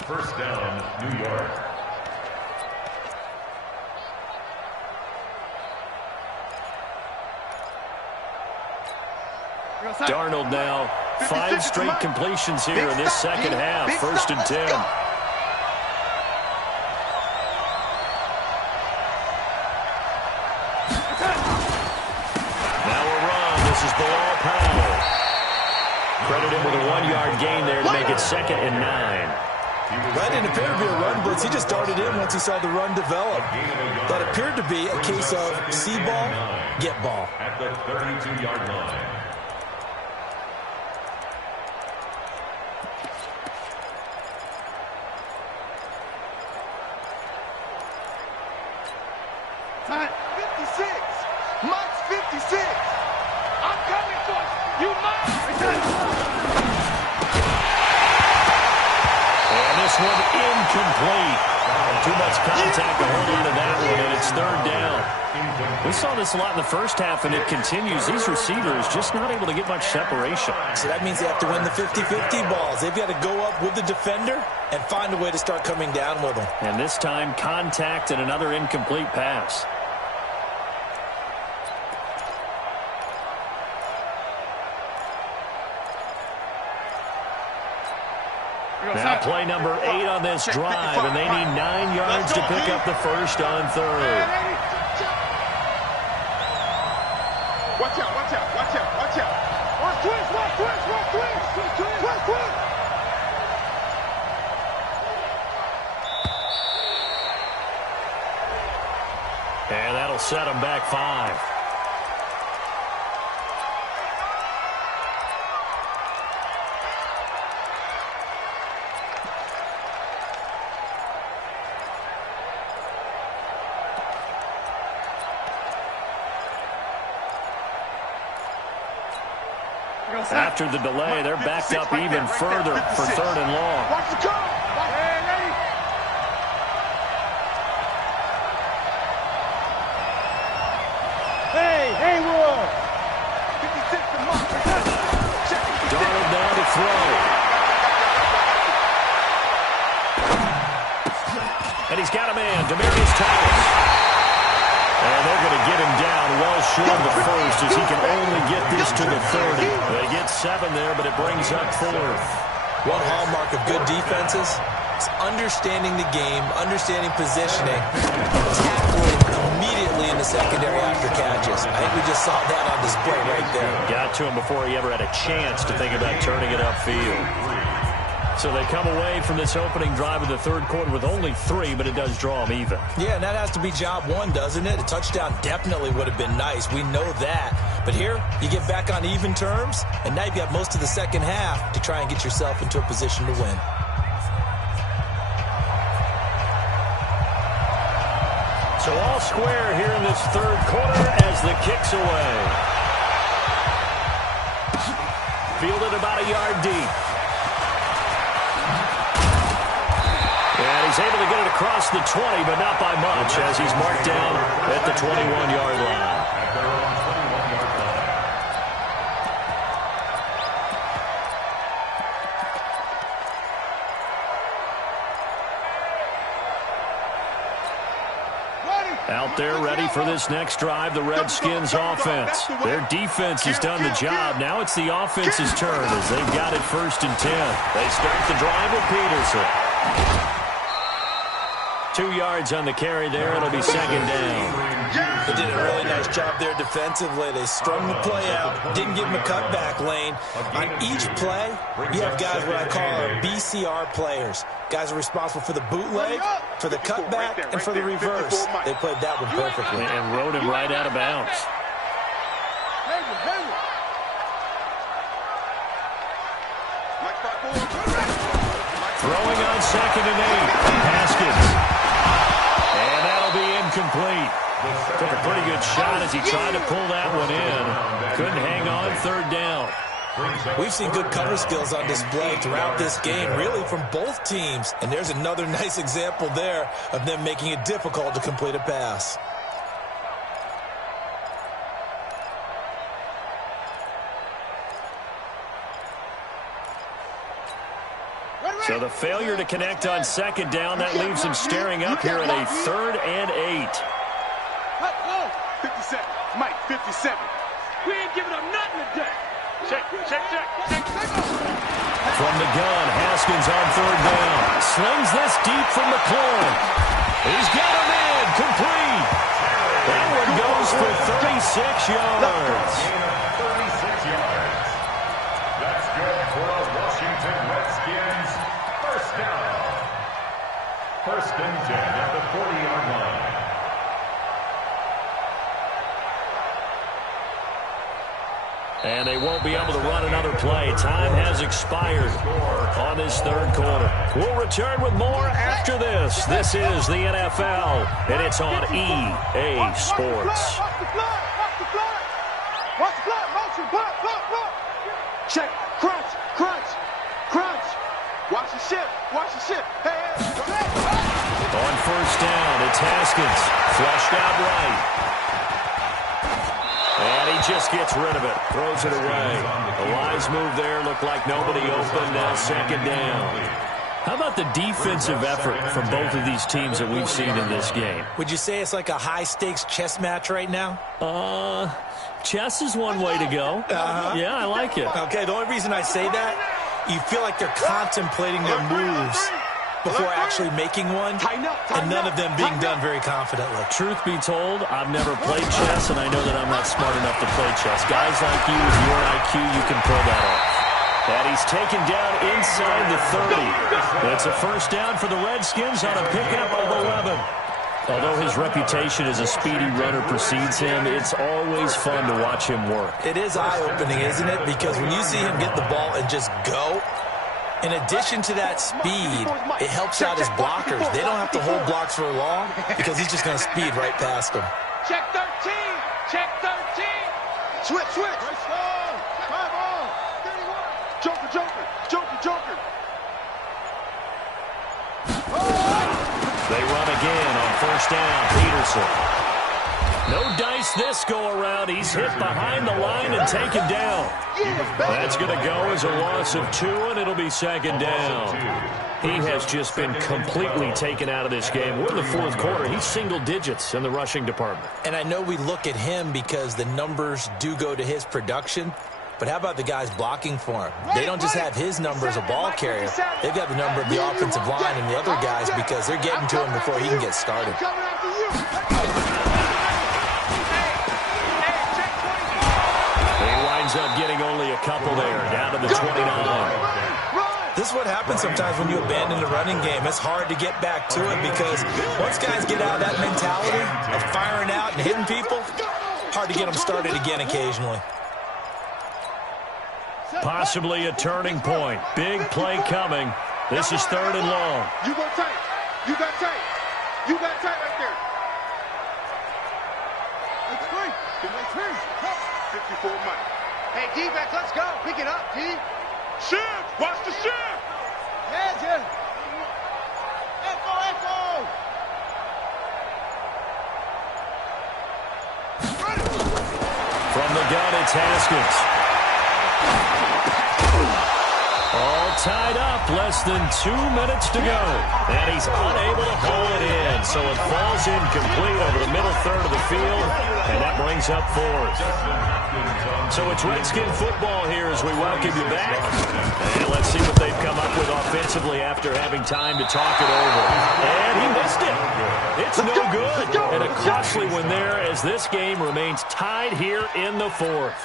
First down, New York. Darnold now, 5 straight completions here in this second half. First and 10. Credit him with a 1-yard gain there to make it 2nd and 9. That didn't appear to be a run blitz. He just darted in once he saw the run develop. That appeared to be a case of see ball, get ball. At the 32-yard line. Time 56. Mike's 56. I'm coming for you, Mike. And this one incomplete. Too much contact to hold on to that one, and it's 3rd down. We saw this a lot in the first half, and it continues. These receivers just not able to get much separation. So that means they have to win the 50-50 balls. They've got to go up with the defender and find a way to start coming down with them. And this time, contact and another incomplete pass. Now play number 8 on this drive, and they need 9 yards to pick up the first on 3rd. Watch out, watch out, watch out, watch out. Watch twist, watch twist, watch twist, twist, twist. And that'll set them back 5. After the delay, they're backed up even further for 3rd and long. Watch the go. Hey, Roy. 56 to Mark. Darnold down to throw. And he's got a man, Demaryius Thomas. And they're going to get him down well short of the first as he can only get this to the 30. They get 7 there, but it brings up 4th. One hallmark of good defenses is understanding the game, understanding positioning, tackling immediately in the secondary after catches. I think we just saw that on display right there. Got to him before he ever had a chance to think about turning it upfield. So they come away from this opening drive in the 3rd quarter with only 3, but it does draw them even. Yeah, and that has to be job 1, doesn't it? A touchdown definitely would have been nice. We know that. But here, you get back on even terms, and now you've got most of the second half to try and get yourself into a position to win. So all square here in this 3rd quarter as the kick's away. Fielded about a yard deep. And he's able to get it across the 20, but not by much as he's marked down at the 21-yard line. At their own 21-yard line. Out there ready for this next drive, the Redskins offense. Their defense has done the job. Now it's the offense's turn as they've got it 1st and 10. They start the drive with Peterson. 2 yards on the carry there. It'll be 2nd down. They did a really nice job there defensively. They strung the play out, didn't give him a cutback lane. On each play, you have guys what I call our BCR players. Guys are responsible for the bootleg, for the cutback, and for the reverse. They played that one perfectly. And rode him right out of bounds. Mike, Throwing on 2nd and 8. Haskins. And that'll be incomplete. Took a pretty good shot as he tried to pull that one in. Couldn't hang on 3rd down. We've seen good cover skills on display throughout this game, really from both teams. And there's another nice example there of them making it difficult to complete a pass. So the failure to connect on 2nd down, that leaves him staring up here at a 3rd and 8. 57. Mike, 57. We ain't giving up nothing today. Check. From the gun, Haskins on 3rd down. Slings this deep from McLaurin. He's got him in. Complete. That one goes for 36 yards. 36 yards. That's good for the Washington Redskins. First down. 1st and 10 at the 40-yard line. And they won't be able to run another play. Time has expired on this 3rd quarter. We'll return with more after this. This is the NFL, and it's on EA Sports. Watch the blood. Motion. Blood. Check. Crunch. Watch the ship. Hey. On 1st down, it's Haskins. Flushed out right. And he just gets rid of it. Throws it away. A wise move there. Looked like nobody open. Now 2nd down. How about the defensive effort from both of these teams that we've seen in this game? Would you say it's like a high-stakes chess match right now? Chess is one way to go. Yeah, I like it. Okay, the only reason I say that, you feel like they're contemplating their moves before actually making one, and none of them being done very confidently. Truth be told, I've never played chess, and I know that I'm not smart enough to play chess. Guys like you, with your IQ, you can pull that off. And he's taken down inside the 30. It's a 1st down for the Redskins on a pickup of 11. Although his reputation as a speedy runner precedes him, it's always fun to watch him work. It is eye-opening, isn't it? Because when you see him get the ball and just go, in addition to that speed, it helps out his blockers. They don't have to hold blocks for long because he's just going to speed right past them. Check 13. Switch. Drive on. 31. Joker. They run again on 1st down. Peterson. No dice this go-around. He's hit behind the line and taken down. That's going to go as a loss of 2, and it'll be 2nd down. He has just been completely taken out of this game. We're in the 4th quarter. He's single digits in the rushing department. And I know we look at him because the numbers do go to his production, but how about the guys blocking for him? They don't just have his number as a ball carrier. They've got the number of the offensive line and the other guys because they're getting to him before he can get started. Up getting only a couple there, down to the 29. This is what happens sometimes when you abandon the running game. It's hard to get back to it because once guys get out of that mentality of firing out and hitting people, hard to get them started again occasionally. Possibly a turning point. Big play coming. This is 3rd and long. You got tight right there. It's free. 54 Mike. Hey, defense, let's go. Pick it up, D. Shift. Watch the shift. Yeah, Jim. Echo. From the gun, it's Haskins. All tied up, less than 2 minutes to go. And he's unable to haul it in, so it falls incomplete over the middle 3rd of the field, and that brings up 4th. So it's Redskin football here as we welcome you back. And let's see what they've come up with offensively after having time to talk it over. And he missed it. It's no good. And a costly one there as this game remains tied here in the 4th.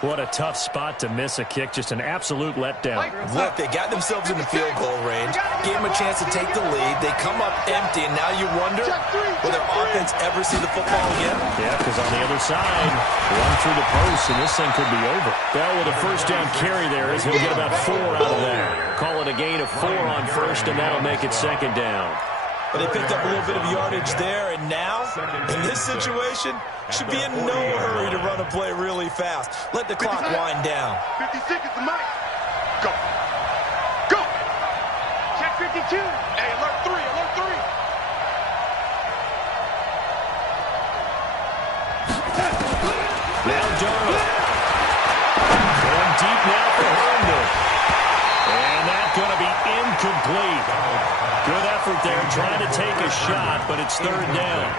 What a tough spot to miss a kick. Just an absolute letdown. Look, they got themselves in the field goal range, gave them a chance to take the lead. They come up empty, and now you wonder, will their offense ever see the football again? Yeah, because on the other side, run through the post, and this thing could be over. Well, with a first down carry there, he'll get about 4 out of that. Call it a gain of 4 on first, and that'll make it second down. But they picked up a little bit of yardage there, and now, in this situation, should be in no hurry to run a play really fast. Let the clock wind down. 56 is the mic. Go. Go. Check 52. Hey, alert 3, alert 3. Now Darnold. Going deep now for Herndon. And that's going to be incomplete. Good effort there, trying to take a shot, but it's third down.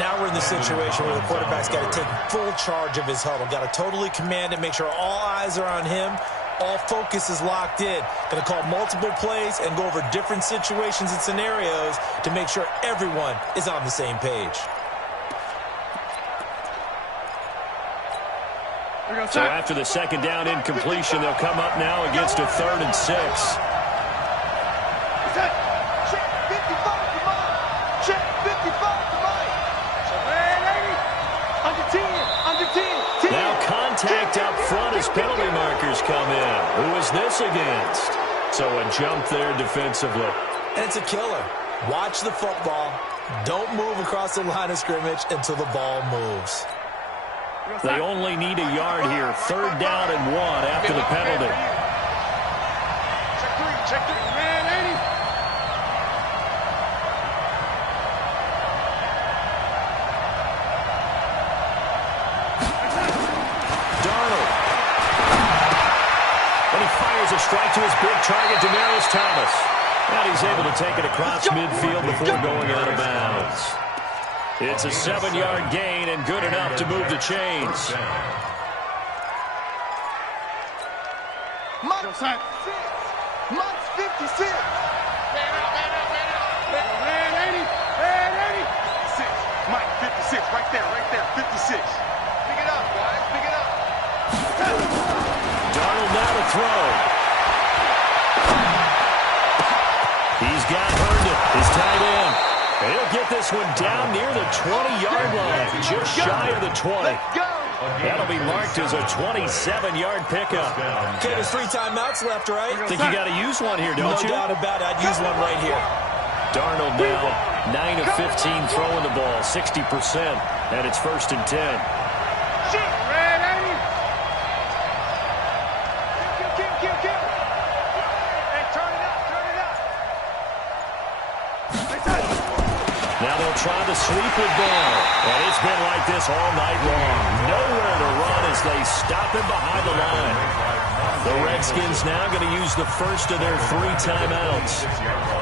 Now we're in the situation where the quarterback's got to take full charge of his huddle. Got to totally command it, make sure all eyes are on him. All focus is locked in. Going to call multiple plays and go over different situations and scenarios to make sure everyone is on the same page. So after the second down incompletion, they'll come up now against a 3rd and 6. Check 55 to Mike. Check 55 to Mike. Under 10. Under 10. 10. Now contact up front as penalty markers come in. Who is this against? So a jump there defensively. And it's a killer. Watch the football. Don't move across the line of scrimmage until the ball moves. They only need a yard here. 3rd down and 1 after the penalty. Check 3. Man, 80. Darnold. And he fires a strike to his big target, Demaryius Thomas. And he's able to take it across midfield before going out of bounds. It's a 7-yard gain and good enough to move the chains. Mike's 56. Man out. 80. 56. Mike, 56. Right there. 56. Pick it up, guys. Pick it up. Darnold now to throw. He's got Herndon, his tight end. And he'll get this one down near the 20-yard line, just shy of the 20. That'll be marked as a 27-yard pickup. Okay, there's 3 timeouts left, right? Think you got to use one here, don't you? No doubt about it. I'd use one right here. Darnold now 9 of 15 throwing the ball, 60%, and it's 1st and 10. Now they'll try to sweep the ball. And it's been like this all night long. Nowhere to run as they stop him behind the line. The Redskins now going to use the first of their 3 timeouts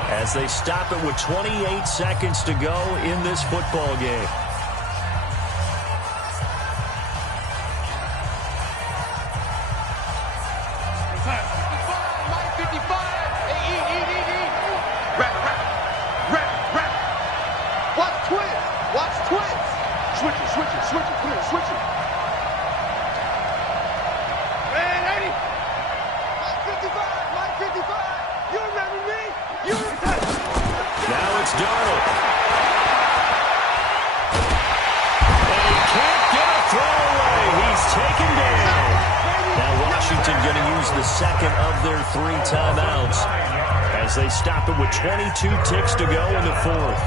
as they stop it with 28 seconds to go in this football game. Switch it. Man, 80. Mike 55. You remember me? Now it's Darnold. And he can't get a throw away. He's taken down. Now Washington going to use the second of their 3 timeouts as they stop it with 22 ticks to go in the 4th.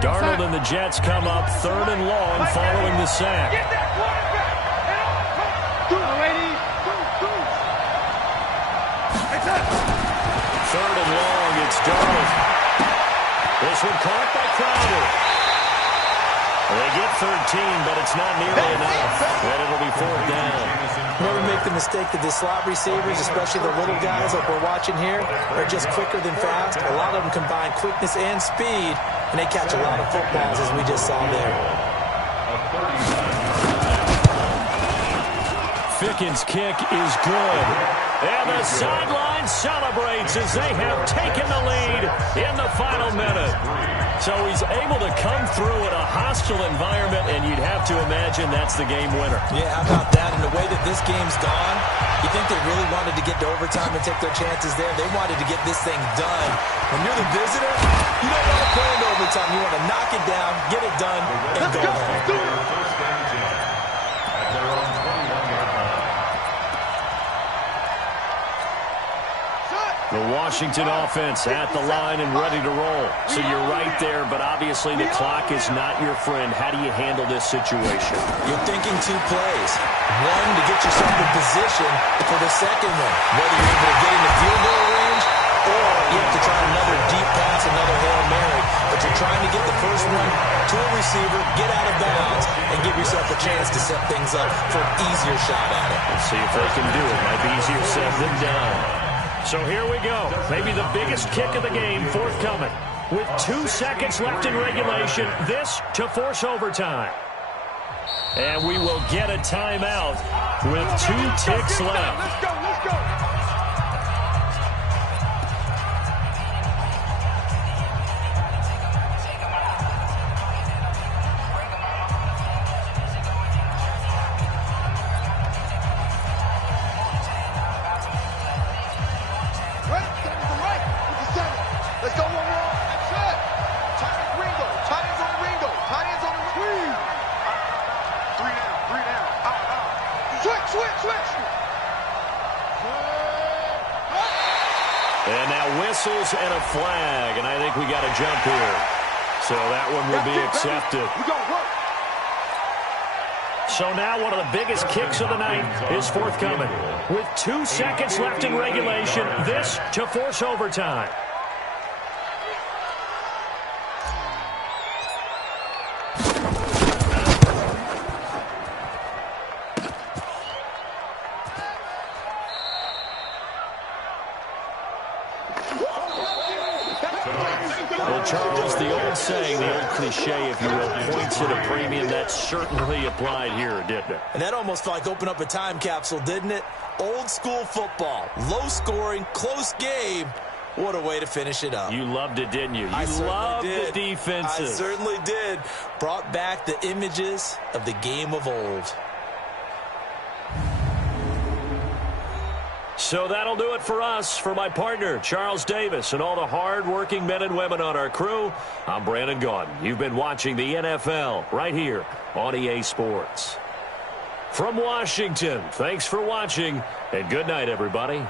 Darnold and the Jets come up 3rd and long following the sack. Get that quarterback. Third and long, it's Darnold. This one caught by Crowder. They get 13, but it's not nearly enough. And it'll be 4th down. Never make the mistake that the slot receivers, especially the little guys like we're watching here, are just quicker than fast. A lot of them combine quickness and speed, and they catch a lot of footballs, as we just saw there. Fickens' kick is good. And the sideline celebrates as they have taken the lead in the final minute. So he's able to come through in a hostile environment, and you'd have to imagine that's the game winner. Yeah, how about that? And the way that this game's gone, you think they really wanted to get to overtime and take their chances there? They wanted to get this thing done. When you're the visitor, you don't want to play in overtime. You want to knock it down, get it done, and go home. The Washington offense at the line and ready to roll. So you're right there, but obviously the clock is not your friend. How do you handle this situation? You're thinking two plays. One, to get yourself in position for the second one. Whether you're able to get into field goal range, or you have to try another deep pass, another Hail Mary. But you're trying to get the first one to a receiver, get out of bounds, and give yourself a chance to set things up for an easier shot at it. Let's see if they can do it. Might be easier said than done. So here we go. Maybe the biggest kick of the game forthcoming. With 2 seconds left in regulation, this to force overtime. And we will get a timeout with 2 ticks left. Let's go, let's go. And now whistles and a flag, and I think we got a jump here. So that one will be accepted. So now one of the biggest kicks of the night is forthcoming. With 2 seconds left in regulation, this to force overtime. Well, Charles, the old saying, the old cliche, if you will, points at a premium. That certainly applied here, didn't it? And that almost like opened up a time capsule, didn't it? Old school football, low scoring, close game. What a way to finish it up. You loved it, didn't you? I loved did. The defenses. I certainly did. Brought back the images of the game of old. So that'll do it for us. For my partner, Charles Davis, and all the hard-working men and women on our crew, I'm Brandon Gaudin. You've been watching the NFL right here on EA Sports. From Washington, thanks for watching, and good night, everybody.